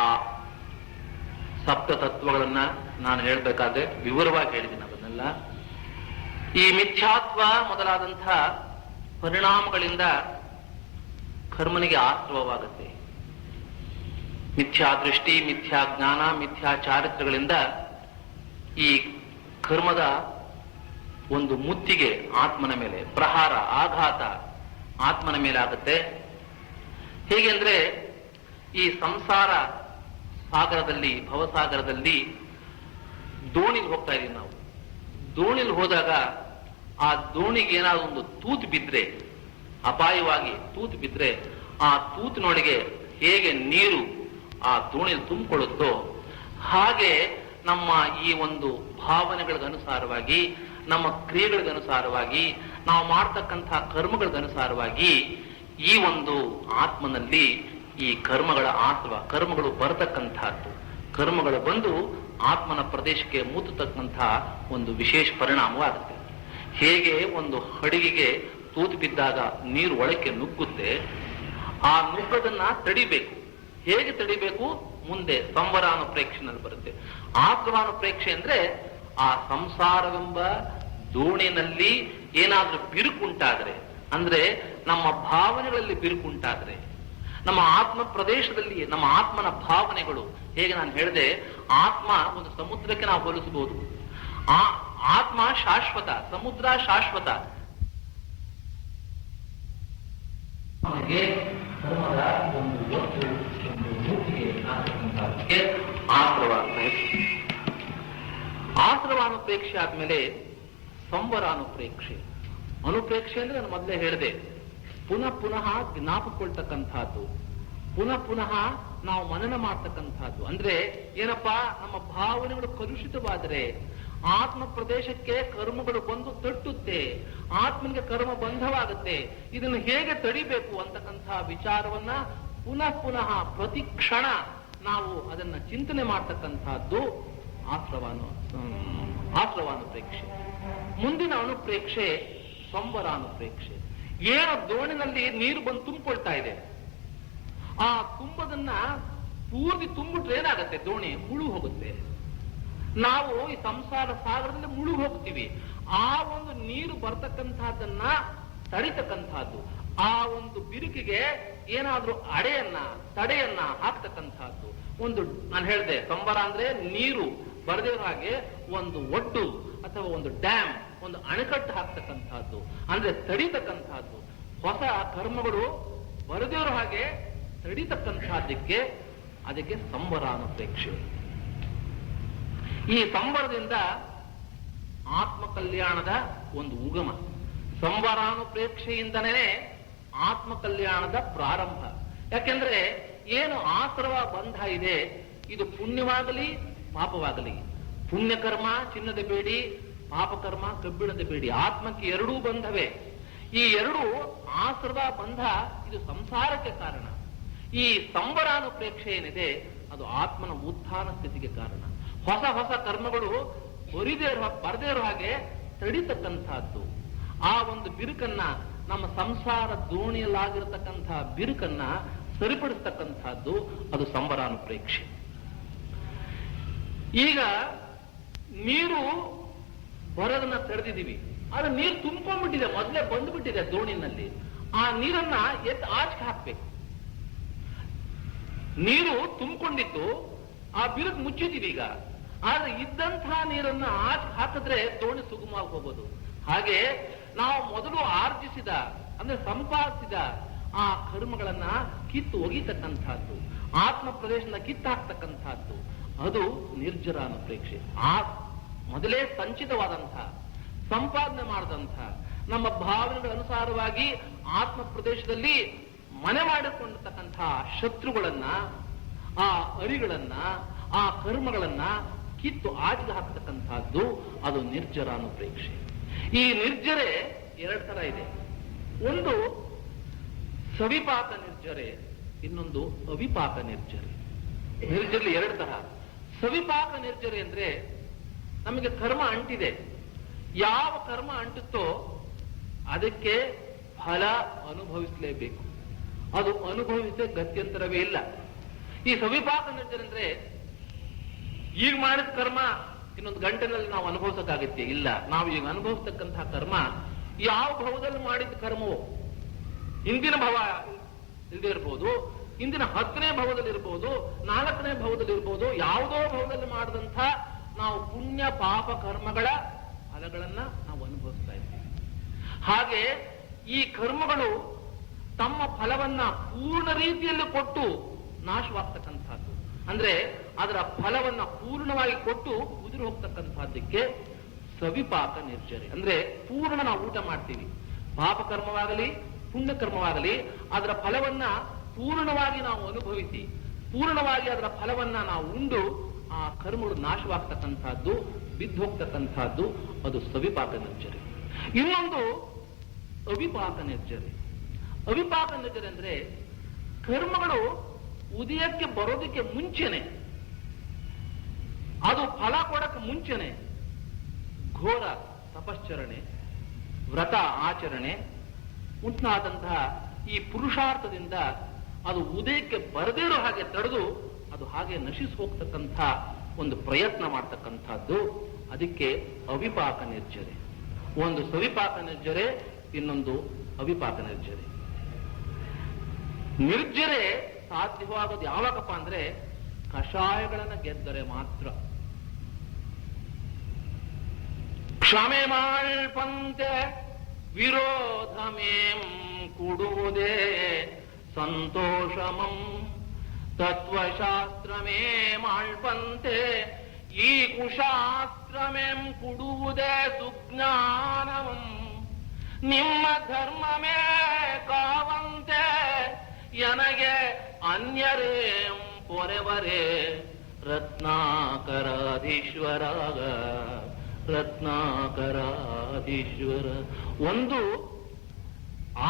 ಸಪ್ತ ತತ್ವಗಳನ್ನ ನಾನು ಹೇಳಬೇಕಾದ್ರೆ ವಿವರವಾಗಿ ಹೇಳಿದ್ದೀನಿ ಅದನ್ನೆಲ್ಲ. ಈ ಮಿಥ್ಯಾತ್ವ ಮೊದಲಾದಂಥ ಪರಿಣಾಮಗಳಿಂದ ಕರ್ಮನಿಗೆ ಆಶ್ರವವಾಗುತ್ತೆ. ಮಿಥ್ಯಾ ದೃಷ್ಟಿ, ಮಿಥ್ಯಾ ಜ್ಞಾನ, ಮಿಥ್ಯಾ ಚಾರಿತ್ರಗಳಿಂದ ಈ ಕರ್ಮದ ಒಂದು ಮುತ್ತಿಗೆ ಆತ್ಮನ ಮೇಲೆ, ಪ್ರಹಾರ, ಆಘಾತ ಆತ್ಮನ ಮೇಲೆ ಆಗುತ್ತೆ. ಹೇಗೆಂದ್ರೆ ಈ ಸಂಸಾರ ಸಾಗರದಲ್ಲಿ, ಭವಸಾಗರದಲ್ಲಿ ದೋಣಿಗೆ ಹೋಗ್ತಾ ಇದೀವಿ ನಾವು. ದೋಣಿಲಿ ಹೋದಾಗ ಆ ದೋಣಿಗೆ ಏನಾದ್ರು ಒಂದು ತೂತು ಬಿದ್ರೆ, ಅಪಾಯವಾಗಿ ತೂತು ಬಿದ್ರೆ, ಆ ತೂತಿನೊಳಗೆ ಹೇಗೆ ನೀರು ಆ ದೋಣಿಯಲ್ಲಿ ತುಂಬಿಕೊಳ್ಳುತ್ತೋ ಹಾಗೆ ನಮ್ಮ ಈ ಒಂದು ಭಾವನೆಗಳಿಗನುಸಾರವಾಗಿ, ನಮ್ಮ ಕ್ರಿಯೆಗಳಿಗನುಸಾರವಾಗಿ, ನಾವು ಮಾಡ್ತಕ್ಕಂಥ ಕರ್ಮಗಳಿಗನುಸಾರವಾಗಿ ಈ ಒಂದು ಆತ್ಮನಲ್ಲಿ ಈ ಕರ್ಮಗಳ ಆತ್ಮ, ಕರ್ಮಗಳು ಬರತಕ್ಕಂಥದ್ದು, ಕರ್ಮಗಳು ಬಂದು ಆತ್ಮನ ಪ್ರದೇಶಕ್ಕೆ ಮುತ್ತತಕ್ಕಂಥ ಒಂದು ವಿಶೇಷ ಪರಿಣಾಮವಾಗುತ್ತೆ. ಹೇಗೆ ಒಂದು ಹಡಗಿಗೆ ತೂತು ಬಿದ್ದಾಗ ನೀರು ಒಳಕ್ಕೆ ನುಗ್ಗುತ್ತೆ, ಆ ನುಗ್ಗದನ್ನ ತಡಿಬೇಕು. ಹೇಗೆ ತಡಿಬೇಕು? ಮುಂದೆ ಸಂವರಾನುಪ್ರೇಕ್ಷೆನಲ್ಲಿ ಬರುತ್ತೆ. ಆಶ್ರವಾನುಪ್ರೇಕ್ಷೆ ಅಂದ್ರೆ ಆ ಸಂಸಾರವೆಂಬ ದೋಣಿನಲ್ಲಿ ಏನಾದ್ರೂ ಬಿರುಕುಂಟಾದ್ರೆ, ಅಂದ್ರೆ ನಮ್ಮ ಭಾವನೆಗಳಲ್ಲಿ ಬಿರುಕುಂಟಾದ್ರೆ, ನಮ್ಮ ಆತ್ಮ ಪ್ರದೇಶದಲ್ಲಿ ನಮ್ಮ ಆತ್ಮನ ಭಾವನೆಗಳು, ಹೇಗೆ ನಾನು ಹೇಳಿದೆ, ಆತ್ಮ ಒಂದು ಸಮುದ್ರಕ್ಕೆ ನಾವು ಹೋಲಿಸಬಹುದು. ಆ ಆತ್ಮ ಶಾಶ್ವತ, ಸಮುದ್ರ ಶಾಶ್ವತ. ಆಶ್ರವಾನುಪ್ರೇಕ್ಷೆ ಆದ್ಮೇಲೆ ಸಂವರಾನುಪ್ರೇಕ್ಷೆ. ಅನುಪ್ರೇಕ್ಷೆ ಅಂದ್ರೆ ನಾನು ಮೊದಲೇ ಹೇಳಿದೆ, ಪುನಃ ಪುನಃ ಜ್ಞಾಪಕೊಳ್ತಕ್ಕಂಥದ್ದು, ಪುನಃ ಪುನಃ ನಾವು ಮನನ ಮಾಡ್ತಕ್ಕಂಥದ್ದು. ಅಂದ್ರೆ ಏನಪ್ಪಾ, ನಮ್ಮ ಭಾವನೆಗಳು ಕಲುಷಿತವಾದರೆ ಆತ್ಮ ಪ್ರದೇಶಕ್ಕೆ ಕರ್ಮಗಳು ಬಂದು ತಟ್ಟುತ್ತೆ, ಆತ್ಮನಿಗೆ ಕರ್ಮ ಬಂಧವಾಗುತ್ತೆ. ಇದನ್ನು ಹೇಗೆ ತಡಿಬೇಕು ಅಂತಕ್ಕಂಥ ವಿಚಾರವನ್ನ ಪುನಃ ಪುನಃ ಪ್ರತಿ ಕ್ಷಣ ನಾವು ಅದನ್ನ ಚಿಂತನೆ ಮಾಡ್ತಕ್ಕಂಥದ್ದು ಆಶ್ರವಾನುಪ್ರೇಕ್ಷೆ. ಮುಂದಿನ ಅನುಪ್ರೇಕ್ಷೆ ಸಂವರಾನುಪ್ರೇಕ್ಷೆ. ಏನು ದೋಣಿನಲ್ಲಿ ನೀರು ಬಂದು ತುಂಬಿಕೊಳ್ತಾ ಇದೆ, ಆ ತುಂಬದನ್ನ ಪೂರ್ತಿ ತುಂಬಿಟ್ರೆ ಏನಾಗತ್ತೆ, ದೋಣಿ ಮುಳುಗಿ ಹೋಗುತ್ತೆ. ನಾವು ಈ ಸಂಸಾರ ಸಾಗರದಲ್ಲಿ ಮುಳುಗಿ ಹೋಗ್ತೀವಿ. ಆ ಒಂದು ನೀರು ಬರ್ತಕ್ಕಂಥದ್ದನ್ನ ತಡಿತಕ್ಕಂಥದ್ದು, ಆ ಒಂದು ಬಿರುಕಿಗೆ ಏನಾದ್ರೂ ತಡೆಯನ್ನ ಹಾಕ್ತಕ್ಕಂಥದ್ದು. ಒಂದು ನಾನು ಹೇಳಿದೆ, ಸಂವರ ಅಂದ್ರೆ ನೀರು ಬರದೇ ಹಾಗೆ ಒಂದು ಒಡ್ಡು ಅಥವಾ ಒಂದು ಡ್ಯಾಮ್, ಒಂದು ಅಣೆಕಟ್ಟು ಹಾಕ್ತಕ್ಕಂಥದ್ದು, ಅಂದ್ರೆ ತಡಿತಕ್ಕಂಥದ್ದು. ಹೊಸ ಕರ್ಮಗಳು ಬರದೇರೋ ಹಾಗೆ ತಡಿತಕ್ಕಂಥದ್ದಕ್ಕೆ ಅದಕ್ಕೆ ಸಂವರಾನುಪ್ರೇಕ್ಷೆ. ಈ ಸಂವರದಿಂದ ಆತ್ಮ ಕಲ್ಯಾಣದ ಒಂದು ಉಗಮ. ಸಂವರಾನುಪ್ರೇಕ್ಷೆಯಿಂದನೇ ಆತ್ಮ ಕಲ್ಯಾಣದ ಪ್ರಾರಂಭ. ಯಾಕೆಂದ್ರೆ ಏನು ಆಶ್ರವ ಬಂಧ ಇದೆ, ಇದು ಪುಣ್ಯವಾಗಲಿ ಪಾಪವಾಗಲಿ, ಪುಣ್ಯಕರ್ಮ ಚಿನ್ನದ ಬೇಡಿ, ಪಾಪಕರ್ಮ ಕಬ್ಬಿಣದ ಬೇಡಿ, ಆತ್ಮಕ್ಕೆ ಎರಡೂ ಬಂಧವೇ. ಈ ಎರಡು ಆಶ್ರವ ಬಂಧ ಇದು ಸಂಸಾರಕ್ಕೆ ಕಾರಣ. ಈ ಸಂವರಾನುಪ್ರೇಕ್ಷೆ ಏನಿದೆ ಅದು ಆತ್ಮನ ಉತ್ಥಾನ ಸ್ಥಿತಿಗೆ ಕಾರಣ. ಹೊಸ ಹೊಸ ಕರ್ಮಗಳು ಬರದೇ ಇರೋ ಹಾಗೆ ತಡಿತಕ್ಕಂಥದ್ದು. ಆ ಒಂದು ಬಿರುಕನ್ನ, ನಮ್ಮ ಸಂಸಾರ ದೋಣಿಯಲ್ಲಾಗಿರತಕ್ಕಂಥ ಬಿರುಕನ್ನ ಸರಿಪಡಿಸ್ತಕ್ಕಂಥದ್ದು ಅದು ಸಂವರಾನುಪ್ರೇಕ್ಷೆ. ಈಗ ನೀರು ಬರೋದನ್ನ ತಡೆದಿದ್ದೀವಿ, ಆದ್ರೆ ನೀರು ತುಂಬ್ಕೊಂಡ್ಬಿಟ್ಟಿದೆ, ಮೊದಲೇ ಬಂದ್ಬಿಟ್ಟಿದೆ ದೋಣಿನಲ್ಲಿ. ಆ ನೀರನ್ನ ಆಚೆಗೆ ಹಾಕ್ಬೇಕು. ನೀರು ತುಂಬಿಕೊಂಡಿತ್ತು, ಆ ಬಿರುಕು ಮುಚ್ಚಿದ್ದೀವಿ ಈಗ. ಆದ್ರೆ ಇದ್ದಂತಹ ನೀರನ್ನ ಆಚೆಗೆ ಹಾಕಿದ್ರೆ ದೋಣಿ ಸುಗಮವಾಗಿ ಹೋಗೋದು. ಹಾಗೆ ನಾವು ಮೊದಲು ಆರ್ಜಿಸಿದ ಅಂದ್ರೆ ಸಂಪಾದಿಸಿದ ಆ ಕರ್ಮಗಳನ್ನ ಕಿತ್ತು ಒಗಿತಕ್ಕಂಥದ್ದು, ಆತ್ಮ ಪ್ರದೇಶದಿಂದ ಕಿತ್ತಾಕ್ತಕ್ಕಂಥದ್ದು, ಅದು ನಿರ್ಜರ ಅನುಪ್ರೇಕ್ಷೆ. ಆ ಮೊದಲೇ ಸಂಚಿತವಾದಂತಹ ಸಂಪಾದನೆ ಮಾಡಿದಂಥ ನಮ್ಮ ಭಾವನೆಗಳ ಅನುಸಾರವಾಗಿ ಆತ್ಮ ಪ್ರದೇಶದಲ್ಲಿ ಮನೆ ಮಾಡಿಕೊಂಡಿರ್ತಕ್ಕಂತಹ ಶತ್ರುಗಳನ್ನ, ಆ ಅರಿಗಳನ್ನ, ಆ ಕರ್ಮಗಳನ್ನ ಕಿತ್ತು ಆಚೆಗೆ ಹಾಕ್ತಕ್ಕಂಥದ್ದು ಅದು ನಿರ್ಜರ ಅನುಪ್ರೇಕ್ಷೆ. ಈ ನಿರ್ಜರೆ ಎರಡು ತರ ಇದೆ. ಒಂದು ಸವಿಪಾಕ ನಿರ್ಜರೆ, ಇನ್ನೊಂದು ಅವಿಪಾಕ ನಿರ್ಜರೆ. ನಿರ್ಜರೆ ಎರಡು ತರ. ಸವಿಪಾಕ ನಿರ್ಜರೆ ಅಂದ್ರೆ ನಮಗೆ ಕರ್ಮ ಅಂಟಿದೆ, ಯಾವ ಕರ್ಮ ಅಂಟುತ್ತೋ ಅದಕ್ಕೆ ಫಲ ಅನುಭವಿಸಲೇಬೇಕು, ಅದು ಅನುಭವಿಸದೆ ಗತ್ಯಂತರವೇ ಇಲ್ಲ. ಈ ಸವಿಪಾಕ ನಿರ್ಜರೆ ಅಂದ್ರೆ ಈಗ ಮಾಡಿದ ಕರ್ಮ ಇನ್ನೊಂದು ಗಂಟೆನಲ್ಲಿ ನಾವು ಅನುಭವಿಸೋಕ್ಕಾಗತ್ತೆ ಇಲ್ಲ. ನಾವು ಈಗ ಅನುಭವಿಸ್ತಕ್ಕಂತಹ ಕರ್ಮ ಯಾವ ಭವದಲ್ಲಿ ಮಾಡಿದ ಕರ್ಮವೋ, ಹಿಂದಿನ ಭವ ಇಲ್ಲದೆ ಇರ್ಬೋದು, ಹಿಂದಿನ 10ನೇ ಭವದಲ್ಲಿ ಇರ್ಬೋದು, 4ನೇ ಭವದಲ್ಲಿ ಇರ್ಬೋದು, ಯಾವುದೋ ಭವದಲ್ಲಿ ಮಾಡಿದಂಥ ನಾವು ಪುಣ್ಯ ಪಾಪ ಕರ್ಮಗಳ ಫಲಗಳನ್ನ ನಾವು ಅನುಭವಿಸ್ತಾ ಇದ್ದೀವಿ. ಹಾಗೆ ಈ ಕರ್ಮಗಳು ತಮ್ಮ ಫಲವನ್ನ ಪೂರ್ಣ ರೀತಿಯಲ್ಲಿ ಕೊಟ್ಟು ನಾಶವಾಗ್ತಕ್ಕಂಥದ್ದು, ಅಂದ್ರೆ ಅದರ ಫಲವನ್ನ ಪೂರ್ಣವಾಗಿ ಕೊಟ್ಟು ಉದುರಿ ಹೋಗ್ತಕ್ಕಂಥದ್ದಕ್ಕೆ ಸವಿಪಾಕ ನಿರ್ಜರೆ. ಅಂದ್ರೆ ಪೂರ್ಣ ನಾವು ಊಟ ಮಾಡ್ತೀವಿ, ಪಾಪ ಕರ್ಮವಾಗಲಿ ಪುಣ್ಯ ಕರ್ಮವಾಗಲಿ, ಅದರ ಫಲವನ್ನ ಪೂರ್ಣವಾಗಿ ನಾವು ಅನುಭವಿಸಿ, ಪೂರ್ಣವಾಗಿ ಅದರ ಫಲವನ್ನ ನಾವು ಉಂಡು ಆ ಕರ್ಮಗಳು ನಾಶವಾಗ್ತಕ್ಕಂಥದ್ದು, ಬಿದ್ದು ಹೋಗ್ತಕ್ಕಂಥದ್ದು ಅದು ಸವಿಪಾಕ ನಿರ್ಜರೆ. ಇನ್ನೊಂದು ಅವಿಪಾಕ ನಿರ್ಜರೆ. ಅವಿಪಾಕ ನಿರ್ಜರೆ ಅಂದ್ರೆ ಕರ್ಮಗಳು ಉದಯಕ್ಕೆ ಬರೋದಕ್ಕೆ ಮುಂಚೆನೆ, ಅದು ಫಲ ಕೊಡಕ್ಕೆ ಮುಂಚೆನೆ ಘೋರ ತಪಶ್ಚರಣೆ, ವ್ರತ ಆಚರಣೆ ಮುಂತಾದಂತಹ ಈ ಪುರುಷಾರ್ಥದಿಂದ ಅದು ಉದಯಕ್ಕೆ ಬರದಿರೋ ಹಾಗೆ ತಡೆದು ಅದು ಹಾಗೆ ನಶಿಸಿ ಹೋಗ್ತಕ್ಕಂಥ ಒಂದು ಪ್ರಯತ್ನ ಮಾಡ್ತಕ್ಕಂಥದ್ದು, ಅದಕ್ಕೆ ಅವಿಪಾಕ ನಿರ್ಜರೆ. ಒಂದು ಸವಿಪಾಕ ನಿರ್ಜರೆ, ಇನ್ನೊಂದು ಅವಿಪಾಕ ನಿರ್ಜರೆ. ನಿರ್ಜರೆ ಸಾಧ್ಯವಾಗೋದು ಯಾವಾಗಪ್ಪ ಅಂದ್ರೆ ಕಷಾಯಗಳನ್ನ ಗೆದ್ದರೆ ಮಾತ್ರ. ಕ್ಷಮೆ ಮಾಳ್ಪಂತೆ ವಿರೋಧಮೇಂ ಕುಡುವುದೇ ಸಂತೋಷಮಂ, ತತ್ವಶಾಸ್ತ್ರಮೇ ಮಾಳ್ಪಂತೆ ಈ ಕುಶಾಸ್ತ್ರಮೇಂ ಕುಡುವುದೇ ಸುಜ್ಞಾನಮಂ, ನಿಮ್ಮ ಧರ್ಮಮೇ ಕಾವಂತೆ ನನಗೆ ಅನ್ಯರೇಂ ಪೊರೆವರೇ ರತ್ನಾಕರಾಧೀಶ್ವರಾಗ ರತ್ನಾಕರಾಧೀಶ್ವರ. ಒಂದು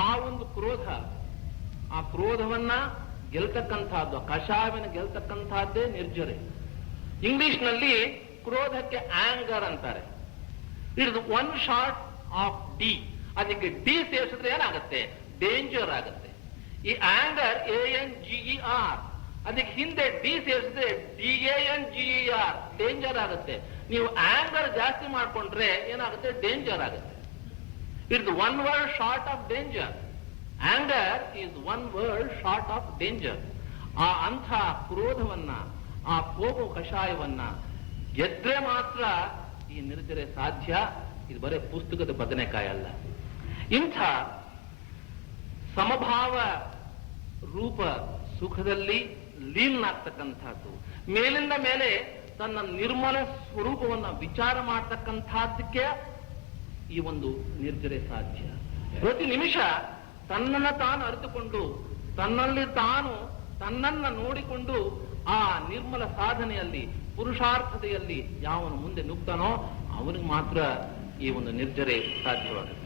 ಆ ಒಂದು ಕ್ರೋಧ, ಆ ಕ್ರೋಧವನ್ನ ಗೆಲ್ತಕ್ಕಂಥದ್ದು, ಕಷಾಯವನ್ನು ಗೆಲ್ತಕ್ಕಂಥದ್ದೇ ನಿರ್ಜರೆ. ಇಂಗ್ಲಿಷ್ ನಲ್ಲಿ ಕ್ರೋಧಕ್ಕೆ ಆಂಗರ್ ಅಂತಾರೆ. It is one short of D. ಅದಕ್ಕೆ ಡಿ ಸೇರಿಸಿದ್ರೆ ಏನಾಗುತ್ತೆ? ಡೇಂಜರ್ ಆಗುತ್ತೆ. ಈ ಆಂಗರ್ ANGER, ಅದಕ್ಕೆ ಹಿಂದೆ ಡಿ ಸೇರಿಸಿದ್ರೆ DANGER, ಡೇಂಜರ್ ಆಗುತ್ತೆ. ನೀವು ಆಂಗರ್ ಜಾಸ್ತಿ ಮಾಡ್ಕೊಂಡ್ರೆ ಏನಾಗುತ್ತೆ? ಡೇಂಜರ್ ಆಗುತ್ತೆ. It's one word short of danger. Anger is one word short of danger. ಆ ಅಂಥ ಕ್ರೋಧವನ್ನ, ಆ ಕೋಪ ಕಷಾಯವನ್ನ ಗೆದ್ರೆ ಮಾತ್ರ ಈ ನಿರ್ಜರೆ ಸಾಧ್ಯ. ಇದು ಬರೀ ಪುಸ್ತಕದ ಬದನೆಕಾಯಿ ಅಲ್ಲ. ಇಂಥ ಸಮಭಾವ ರೂಪ ಸುಖದಲ್ಲಿ ಲೀನಾಗ್ತಕ್ಕಂಥದ್ದು, ಮೇಲಿಂದ ಮೇಲೆ ತನ್ನ ನಿರ್ಮಲ ಸ್ವರೂಪವನ್ನು ವಿಚಾರ ಮಾಡ್ತಕ್ಕಂಥದ್ದಕ್ಕೆ ಈ ಒಂದು ನಿರ್ಜರೆ ಸಾಧ್ಯ. ಪ್ರತಿ ನಿಮಿಷ ತನ್ನನ್ನು ತಾನು ಅರಿತುಕೊಂಡು, ತನ್ನಲ್ಲಿ ತಾನು ತನ್ನನ್ನ ನೋಡಿಕೊಂಡು ಆ ನಿರ್ಮಲ ಸಾಧನೆಯಲ್ಲಿ, ಪುರುಷಾರ್ಥತೆಯಲ್ಲಿ ಯಾವನು ಮುಂದೆ ನುಗ್ತಾನೋ ಅವನಿಗೆ ಮಾತ್ರ ಈ ಒಂದು ನಿರ್ಜರೆ ಸಾಧ್ಯವಾಗುತ್ತೆ.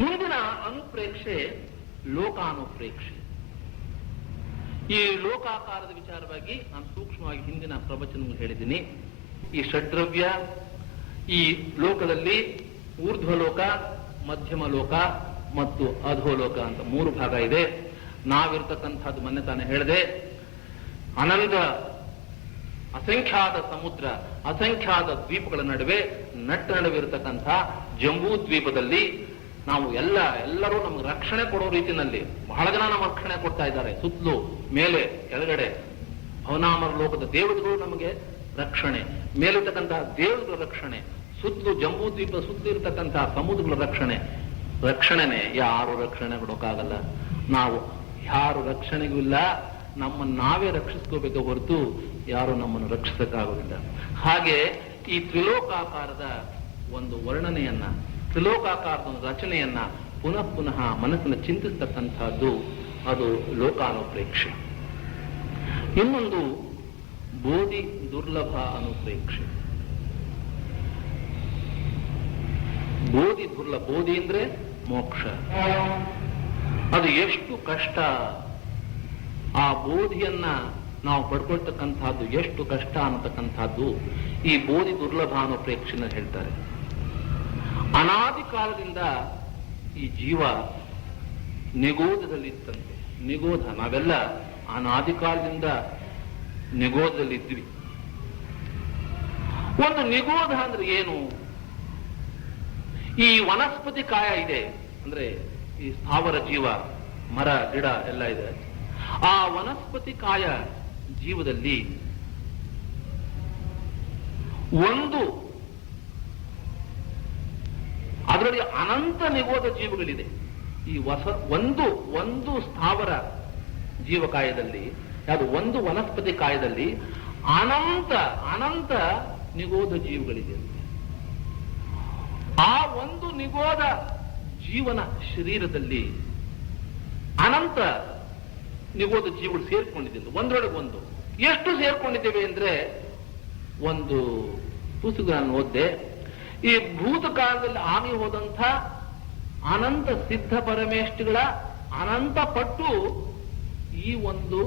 ಮುಂದಿನ ಅನುಪ್ರೇಕ್ಷೆ ಲೋಕಾನುಪ್ರೇಕ್ಷೆ. ಈ ಲೋಕಾಕಾರದ ವಿಚಾರವಾಗಿ ನಾನು ಸೂಕ್ಷ್ಮವಾಗಿ ಹಿಂದಿನ ಪ್ರವಚನ ಹೇಳಿದ್ದೀನಿ. ಈ ಷಡ್ದ್ರವ್ಯ, ಈ ಲೋಕದಲ್ಲಿ ಊರ್ಧ್ವಲೋಕ, ಮಧ್ಯಮ ಲೋಕ ಮತ್ತು ಅಧೋಲೋಕ ಅಂತ 3 ಭಾಗ ಇದೆ. ನಾವಿರ್ತಕ್ಕಂಥದ್ದು ಮೊನ್ನೆ ತಾನೇ ಹೇಳಿದೆ, ಅನಂತ ಅಸಂಖ್ಯಾತ ಸಮುದ್ರ, ಅಸಂಖ್ಯಾತ ದ್ವೀಪಗಳ ನಡುವೆ ನಡುವೆ ಇರತಕ್ಕಂಥ ಜಂಬೂ ದ್ವೀಪದಲ್ಲಿ ನಾವು ಎಲ್ಲರೂ ನಮ್ಗೆ ರಕ್ಷಣೆ ಕೊಡೋ ರೀತಿಯಲ್ಲಿ ಬಹಳ ಜನ ನಮ್ಮ ರಕ್ಷಣೆ ಕೊಡ್ತಾ ಇದ್ದಾರೆ. ಸುತ್ತಲೂ, ಮೇಲೆ, ಕೆಳಗಡೆ ಅವನಾಮರ ಲೋಕದ ದೇವತೆಗಳು ನಮಗೆ ರಕ್ಷಣೆ, ಮೇಲಿರ್ತಕ್ಕಂತಹ ದೇವರ ರಕ್ಷಣೆ, ಸುತ್ತಲೂ ಜಂಬೂ ದ್ವೀಪ ಸುತ್ತಲಿರ್ತಕ್ಕಂತಹ ಸಮುದ್ರಗಳ ರಕ್ಷಣೆನೇ ಯಾರು ರಕ್ಷಣೆ ಕೊಡೋಕ್ಕಾಗಲ್ಲ. ನಾವು ಯಾರು ರಕ್ಷಣೆಗೂ ಇಲ್ಲ, ನಮ್ಮನ್ನು ನಾವೇ ರಕ್ಷಿಸ್ಕೋಬೇಕು ಹೊರತು ಯಾರು ನಮ್ಮನ್ನು ರಕ್ಷಿಸಕ್ಕಾಗೋದಿಲ್ಲ. ಹಾಗೆ ಈ ತ್ರಿಲೋಕಾಕಾರದ ಒಂದು ವರ್ಣನೆಯನ್ನ, ತ್ರಿಲೋಕಾಕಾರದ ಒಂದು ರಚನೆಯನ್ನ ಪುನಃ ಪುನಃ ಮನಸ್ಸನ್ನು ಚಿಂತಿಸ್ತಕ್ಕಂಥದ್ದು ಅದು ಲೋಕಾನುಪ್ರೇಕ್ಷೆ. ಇನ್ನೊಂದು ಬೋಧಿ ದುರ್ಲಭ ಅನುಪ್ರೇಕ್ಷೆ. ಬೋಧಿ ದುರ್ಲಭ, ಬೋಧಿ ಅಂದ್ರೆ ಮೋಕ್ಷ. ಅದು ಎಷ್ಟು ಕಷ್ಟ, ಆ ಬೋಧಿಯನ್ನ ನಾವು ಪಡ್ಕೊಳ್ತಕ್ಕಂಥದ್ದು ಎಷ್ಟು ಕಷ್ಟ ಅನ್ನತಕ್ಕಂಥದ್ದು ಈ ಬೋಧಿ ದುರ್ಲಭ ಅನುಪ್ರೇಕ್ಷೆನ ಹೇಳ್ತಾರೆ. ಅನಾದಿ ಕಾಲದಿಂದ ಈ ಜೀವ ನಿಗೋಧದಲ್ಲಿತ್ತಂತೆ. ನಿಗೋಧ, ನಾವೆಲ್ಲ ಅನಾದಿ ಕಾಲದಿಂದ ನಿಗೋಧದಲ್ಲಿದ್ವಿ. ಒಂದು ನಿಗೋಧ ಅಂದ್ರೆ ಏನು? ಈ ವನಸ್ಪತಿ ಕಾಯ ಇದೆ, ಅಂದ್ರೆ ಈ ಸ್ಥಾವರ ಜೀವ, ಮರ ಗಿಡ ಎಲ್ಲ ಇದೆ. ಆ ವನಸ್ಪತಿ ಕಾಯ ಜೀವದಲ್ಲಿ ಅದರಲ್ಲಿ ಅನಂತ ನಿಗೋಧ ಜೀವಗಳಿದೆ. ಈ ಒಂದು ಸ್ಥಾವರ ಜೀವಕಾಯದಲ್ಲಿ, ಯಾವುದು ಒಂದು ವನಸ್ಪತಿ ಕಾಯದಲ್ಲಿ ಅನಂತ ನಿಗೋಧ ಜೀವಗಳಿದೆ. ಆ ಒಂದು ನಿಗೋಧ ಜೀವನ ಶರೀರದಲ್ಲಿ ಅನಂತ ನಿಗೋಧ ಜೀವಗಳು ಸೇರ್ಕೊಂಡಿದ್ದೇವೆ, ಒಂದರೊಳಗೆ ಒಂದು. ಎಷ್ಟು ಸೇರ್ಕೊಂಡಿದ್ದೇವೆ ಅಂದ್ರೆ, ಒಂದು ಪುಸ್ತಕ ನಾನು ಓದಿದೆ, ಈ ಭೂತಕಾಲದಲ್ಲಿ ಆಗಿ ಹೋದಂಥ ಅನಂತ ಸಿದ್ಧ ಪರಮೇಷ್ಠಿಗಳ ಅನಂತ ಪಟ್ಟು ಈ ಒಂದು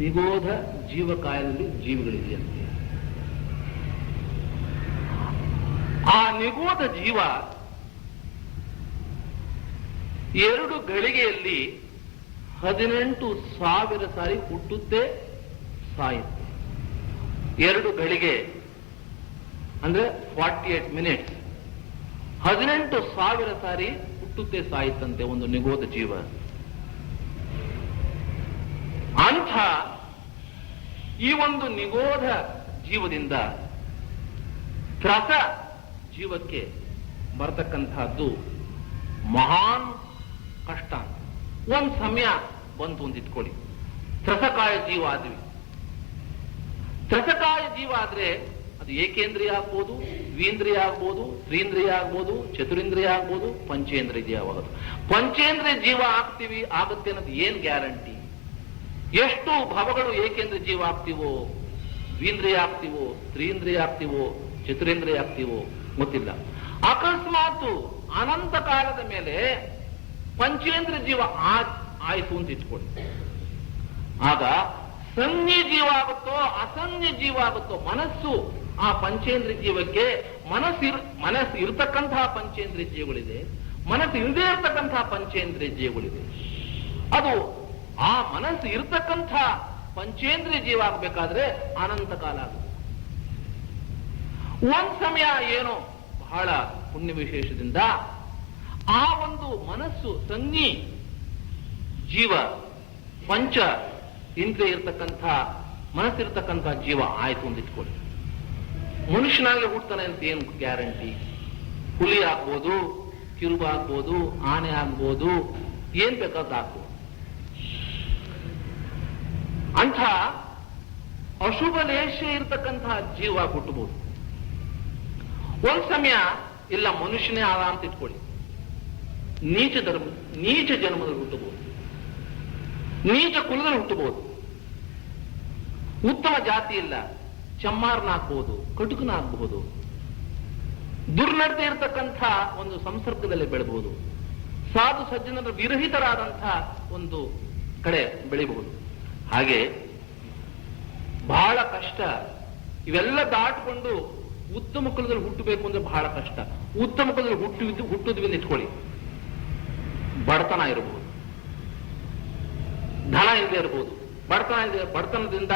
ನಿಗೋಧ ಜೀವಕಾಯದಲ್ಲಿ ಜೀವಿಗಳಿದೆಯಂತೆ. ಆ ನಿಗೋಧ ಜೀವ 2 ಗಳಿಗೆಯಲ್ಲಿ 18,000 ಸಾರಿ ಹುಟ್ಟುತ್ತೆ, ಸಾಯುತ್ತೆ. 2 ಗಳಿಗೆ ಅಂದ್ರೆ 48 ಮಿನಿಟ್ಸ್ 18,000 ಸಾರಿ ಹುಟ್ಟುತ್ತೆ, ಸಾಯುತ್ತಂತೆ ಒಂದು ನಿಗೋಧ ಜೀವ. ಅಂಥ ಈ ಒಂದು ನಿಗೋಧ ಜೀವದಿಂದ ತ್ರಸ ಜೀವಕ್ಕೆ ಬರತಕ್ಕಂತಹದ್ದು ಮಹಾನ್ ಕಷ್ಟ. ಒಂದ್ ಸಮಯ ಬಂತು ಅಂತ ಇಟ್ಕೊಳ್ಳಿ, ತ್ರಸಕಾಯ ಜೀವ ಆದ್ವಿ. ತ್ರಸಕಾಯ ಜೀವ ಆದ್ರೆ ಅದು ಏಕೇಂದ್ರಿಯ ಆಗ್ಬೋದು, ದ್ವೀಂದ್ರಿಯ ಆಗ್ಬೋದು, ತ್ರೀಂದ್ರಿಯ ಆಗ್ಬೋದು, ಚತುರಿಂದ್ರಿಯ ಆಗ್ಬೋದು, ಪಂಚೇಂದ್ರಿಯ ಜೀವ ಆಗೋದು. ಪಂಚೇಂದ್ರಿಯ ಜೀವ ಆಗುತ್ತೆ ಅನ್ನೋದು ಏನ್ ಗ್ಯಾರಂಟಿ? ಎಷ್ಟು ಭವಗಳು ಏಕೇಂದ್ರಿಯ ಜೀವ ಆಗ್ತೀವೋ, ದ್ವೀಂದ್ರಿಯ ಆಗ್ತೀವೋ, ತ್ರೀಂದ್ರಿಯ ಆಗ್ತೀವೋ, ಚತುರೇಂದ್ರಿಯ ಆಗ್ತೀವೋ ಗೊತ್ತಿಲ್ಲ. ಅಕಸ್ಮಾತ್ ಅನಂತ ಕಾಲದ ಮೇಲೆ ಪಂಚೇಂದ್ರಿಯ ಜೀವ ಆಯ್ತು ಅಂತ ಇಟ್ಕೊಳ್ಳಿ. ಆಗ ಸಂಜ್ಞೆ ಜೀವ ಆಗುತ್ತೋ ಅಸಂಜ್ಞೆ ಜೀವ ಆಗುತ್ತೋ, ಮನಸ್ಸು ಆ ಪಂಚೇಂದ್ರಿಯ ಜೀವಕ್ಕೆ ಮನಸ್ಸು ಇರತಕ್ಕಂತಹ ಪಂಚೇಂದ್ರಿಯ ಜೀವಗಳಿದೆ, ಮನಸ್ಸು ಇಲ್ಲದೆ ಇರತಕ್ಕಂತಹ ಪಂಚೇಂದ್ರಿಯ ಜೀವಗಳಿದೆ. ಅದು ಆ ಮನಸ್ಸು ಇರತಕ್ಕಂಥ ಪಂಚೇಂದ್ರಿಯ ಜೀವ ಆಗಬೇಕಾದ್ರೆ ಅನಂತ ಕಾಲ ಆಗುತ್ತೆ. ಒಂದ್ ಸಮಯ ಏನೋ ಬಹಳ ಪುಣ್ಯ ವಿಶೇಷದಿಂದ ಆ ಒಂದು ಮನಸ್ಸು ಸಂಜ್ಞಿ ಜೀವ, ಪಂಚ ಇಂದ್ರಿಯ ಇರ್ತಕ್ಕಂಥ ಮನಸ್ಸಿರ್ತಕ್ಕಂಥ ಜೀವ ಆಯ್ತು ಅಂತ ಇಟ್ಕೊಳ್ಳಿ. ಮನುಷ್ಯನಾಗಲೇ ಹುಡ್ತಾನೆ ಅಂತ ಏನು ಗ್ಯಾರಂಟಿ? ಹುಲಿ ಆಗ್ಬೋದು, ಕಿರುಬ ಆಗ್ಬೋದು, ಆನೆ ಆಗ್ಬೋದು, ಏನ್ ಬೇಕಾದ್ರೂ ಆಗ್ಬೋದು. ಅಂಥ ಅಶುಭ ಲೇಷ ಇರತಕ್ಕಂತಹ ಜೀವ ಹುಟ್ಟಬಹುದು. ಒಂದ್ ಸಮಯ ಇಲ್ಲ ಮನುಷ್ಯನೇ ಆದ ಅಂತ ಇಟ್ಕೊಳ್ಳಿ, ನೀಚ ಜನ್ಮದಲ್ಲಿ ಹುಟ್ಟಬಹುದು, ನೀಚ ಕುಲದಲ್ಲಿ ಹುಟ್ಟಬಹುದು. ಉತ್ತಮ ಜಾತಿ ಇಲ್ಲ, ಚಮ್ಮಾರನಾಗ್ಬಹುದು, ಕಟುಕನಾಗಬಹುದು, ದುರ್ನಡತೆ ಇರತಕ್ಕಂಥ ಒಂದು ಸಂಸರ್ಗದಲ್ಲಿ ಬೆಳಬಹುದು, ಸಾಧು ಸಜ್ಜನರ ವಿರಹಿತರಾದಂಥ ಒಂದು ಕಡೆ ಬೆಳಿಬಹುದು. ಹಾಗೆ ಬಹಳ ಕಷ್ಟ. ಇವೆಲ್ಲ ದಾಟಿಕೊಂಡು ಉತ್ತಮ ಕುಲದಲ್ಲಿ ಹುಟ್ಟಬೇಕು ಅಂದ್ರೆ ಬಹಳ ಕಷ್ಟ. ಉತ್ತಮ ಕುಲದಲ್ಲಿ ಹುಟ್ಟುದ್ವಿ ಅಂತ ಇಟ್ಕೊಳ್ಳಿ, ಬಡತನ ಇರಬಹುದು, ಧನ ಇಲ್ಲದೆ ಇರಬಹುದು, ಬಡತನದಿಂದ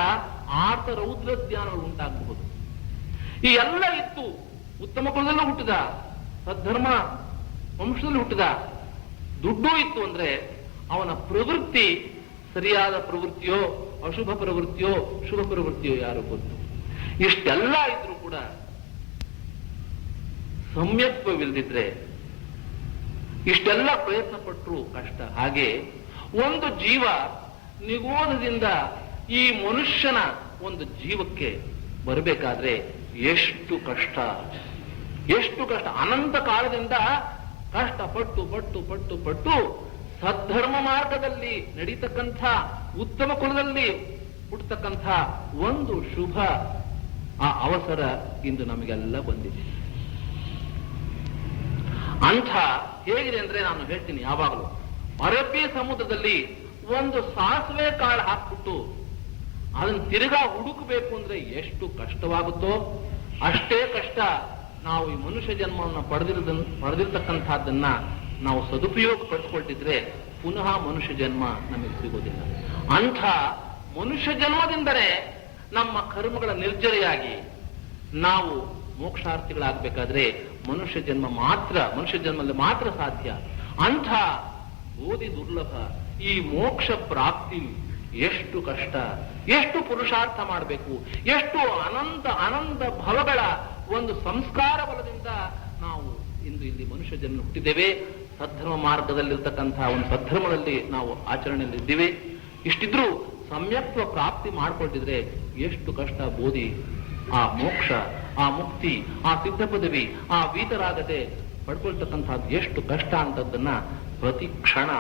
ಆರ್ತ ರೌದ್ರ ಧ್ಯಾನಗಳು ಉಂಟಾಗಬಹುದು. ಈ ಎಲ್ಲ ಇತ್ತು. ಉತ್ತಮ ಕುಲದಲ್ಲೂ ಹುಟ್ಟಿದ, ಸದ್ಧರ್ಮ ವಂಶದಲ್ಲಿ ಹುಟ್ಟಿದ, ದುಡ್ಡು ಇತ್ತು ಅಂದ್ರೆ ಅವನ ಪ್ರವೃತ್ತಿ ಸರಿಯಾದ ಪ್ರವೃತ್ತಿಯೋ ಅಶುಭ ಪ್ರವೃತ್ತಿಯೋ ಶುಭ ಪ್ರವೃತ್ತಿಯೋ ಯಾರು ಗೊತ್ತು. ಇಷ್ಟೆಲ್ಲ ಇದ್ರೂ ಕೂಡ ಸಮ್ಯಕ್ವವಿಲ್ಲದಿದ್ರೆ ಇಷ್ಟೆಲ್ಲ ಪ್ರಯತ್ನ ಪಟ್ಟರು ಕಷ್ಟ. ಹಾಗೆ ಒಂದು ಜೀವ ನಿಗೋಧದಿಂದ ಈ ಮನುಷ್ಯನ ಒಂದು ಜೀವಕ್ಕೆ ಬರಬೇಕಾದ್ರೆ ಎಷ್ಟು ಕಷ್ಟ, ಎಷ್ಟು ಕಷ್ಟ. ಅನಂತ ಕಾಲದಿಂದ ಕಷ್ಟಪಟ್ಟು ಪಟ್ಟು ಪಟ್ಟು ಪಟ್ಟು ಸದ್ಧರ್ಮ ಮಾರ್ಗದಲ್ಲಿ ನಡೀತಕ್ಕಂಥ ಉತ್ತಮ ಕುಲದಲ್ಲಿ ಹುಟ್ಟತಕ್ಕಂಥ ಒಂದು ಶುಭ ಆ ಅವಸರ ಇಂದು ನಮಗೆಲ್ಲ ಬಂದಿದೆ. ಅಂಥ ಹೇಗಿದೆ ಅಂದ್ರೆ ನಾನು ಹೇಳ್ತೀನಿ ಯಾವಾಗಲೂ, ಅರಬ್ಬಿ ಸಮುದ್ರದಲ್ಲಿ ಒಂದು ಸಾಸಿವೆ ಕಾಳು ಹಾಕ್ಬಿಟ್ಟು ಅದನ್ನು ತಿರುಗಾ ಹುಡುಕಬೇಕು ಅಂದ್ರೆ ಎಷ್ಟು ಕಷ್ಟವಾಗುತ್ತೋ ಅಷ್ಟೇ ಕಷ್ಟ ನಾವು ಈ ಮನುಷ್ಯ ಜನ್ಮವನ್ನು ಪಡೆದಿರ್ತಕ್ಕಂಥದ್ದನ್ನ ನಾವು ಸದುಪಯೋಗ ಪಡಿಸ್ಕೊಳ್ತಿದ್ರೆ ಪುನಃ ಮನುಷ್ಯ ಜನ್ಮ ನಮಗೆ ಸಿಗೋದಿಲ್ಲ. ಅಂಥ ಮನುಷ್ಯ ಜನ್ಮದಿಂದಲೇ ನಮ್ಮ ಕರ್ಮಗಳ ನಿರ್ಜರೆಯಾಗಿ ನಾವು ಮೋಕ್ಷಾರ್ಥಿಗಳಾಗಬೇಕಾದ್ರೆ ಮನುಷ್ಯ ಜನ್ಮದಲ್ಲಿ ಮಾತ್ರ ಸಾಧ್ಯ. ಅಂಥ ಬೋಧಿ ದುರ್ಲಭ. ಈ ಮೋಕ್ಷ ಪ್ರಾಪ್ತಿ ಎಷ್ಟು ಕಷ್ಟ, ಎಷ್ಟು ಪುರುಷಾರ್ಥ ಮಾಡಬೇಕು, ಎಷ್ಟು ಅನಂತ ಅನಂತ ಭವಗಳ ಒಂದು ಸಂಸ್ಕಾರ ಬಲದಿಂದ ನಾವು ಇಂದು ಇಲ್ಲಿ ಮನುಷ್ಯ ಜನ್ಮ ಹುಟ್ಟಿದ್ದೇವೆ. ಸದ್ಧರ್ಮ ಮಾರ್ಗದಲ್ಲಿರ್ತಕ್ಕಂತಹ ಒಂದು ಸದ್ಧರ್ಮದಲ್ಲಿ ನಾವು ಆಚರಣೆಯಲ್ಲಿದ್ದೇವೆ. ಇಷ್ಟಿದ್ರೂ ಸಮ್ಯಕ್ತ್ವ ಪ್ರಾಪ್ತಿ ಮಾಡ್ಕೊಳ್ತಿದ್ರೆ ಎಷ್ಟು ಕಷ್ಟ. ಬೋಧಿ ಆ ಮೋಕ್ಷ, ಆ ಮುಕ್ತಿ, ಆ ಸಿದ್ಧ ಪದವಿ, ಆ ವೀತರಾಗತೆ ಪಡ್ಕೊಳ್ತಕ್ಕಂಥದ್ದು ಎಷ್ಟು ಕಷ್ಟ ಅಂತದ್ದನ್ನ ಪ್ರತಿ ಕ್ಷಣ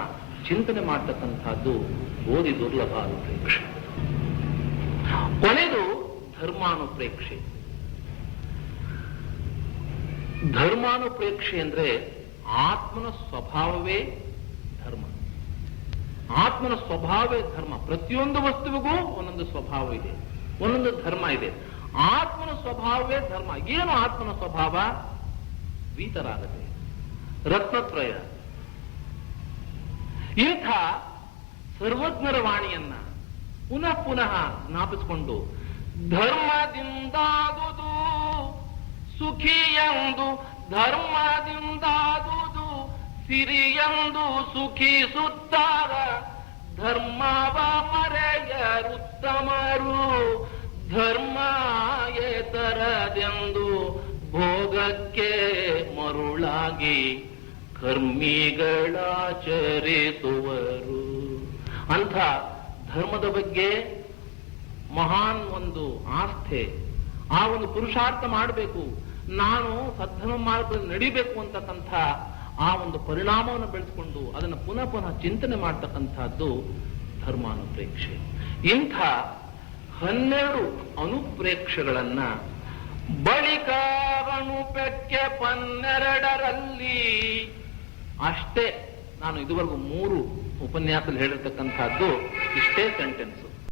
ಚಿಂತನೆ ಮಾಡ್ತಕ್ಕಂಥದ್ದು ಬೋಧಿ ದುರ್ಲಭ ಅನುಪ್ರೇಕ್ಷೆ. ಕೊನೆದು ಧರ್ಮಾನುಪ್ರೇಕ್ಷೆ. ಧರ್ಮಾನುಪ್ರೇಕ್ಷೆ ಅಂದ್ರೆ ಆತ್ಮನ ಸ್ವಭಾವವೇ ಧರ್ಮ. ಆತ್ಮನ ಸ್ವಭಾವವೇ ಧರ್ಮ. ಪ್ರತಿಯೊಂದು ವಸ್ತುವಿಗೂ ಒಂದೊಂದು ಸ್ವಭಾವ ಇದೆ, ಒಂದೊಂದು ಧರ್ಮ ಇದೆ. ಆತ್ಮನ ಸ್ವಭಾವವೇ ಧರ್ಮ. ಏನು ಆತ್ಮನ ಸ್ವಭಾವ? ವೀತರಾಗತೆ, ರತ್ನತ್ರಯ. ಇಂಥ ಸರ್ವಜ್ಞರ ವಾಣಿಯನ್ನ ಪುನಃ ಪುನಃ ಜ್ಞಾಪಿಸಿಕೊಂಡು ಧರ್ಮದಿಂದಾದುದು ಸುಖಿಯಂದು, ಧರ್ಮದಿಂದಾದುದು ಸಿರಿಯಂದು ಸುಖಿಸುತ್ತಾರ, ಧರ್ಮವ ಮರೆಯರುತ್ತಮರು, ಧರ್ಮಾಯೇತರದೆಂದು ಭೋಗಕ್ಕೆ ಮರುಳಾಗಿ ಕರ್ಮಿಗಳಾಚರಿಸುವರು. ಅಂಥ ಧರ್ಮದ ಬಗ್ಗೆ ಮಹಾನ್ ಒಂದು ಆಸ್ಥೆ, ಆ ಒಂದು ಪುರುಷಾರ್ಥ ಮಾಡಬೇಕು, ನಾನು ಸದ್ಧರ್ಮ ಮಾರ್ಗದಲ್ಲಿ ನಡಿಬೇಕು ಅಂತಕ್ಕಂಥ ಆ ಒಂದು ಪರಿಣಾಮವನ್ನು ಬೆಳೆಸಿಕೊಂಡು ಅದನ್ನು ಪುನಃ ಪುನಃ ಚಿಂತನೆ ಮಾಡ್ತಕ್ಕಂಥದ್ದು ಧರ್ಮಾನುಪ್ರೇಕ್ಷೆ. ಇಂಥ 12 ಅನುಪ್ರೇಕ್ಷೆಗಳನ್ನ ಬಳಿಕ ಅನುಪೆಕ್ಕೆ 12ರಲ್ಲಿ ಅಷ್ಟೇ. ನಾನು ಇದುವರೆಗೂ 3 ಉಪನ್ಯಾಸದಲ್ಲಿ ಹೇಳಿರ್ತಕ್ಕಂಥದ್ದು ಇಷ್ಟೇ ಸೆಂಟೆನ್ಸ್.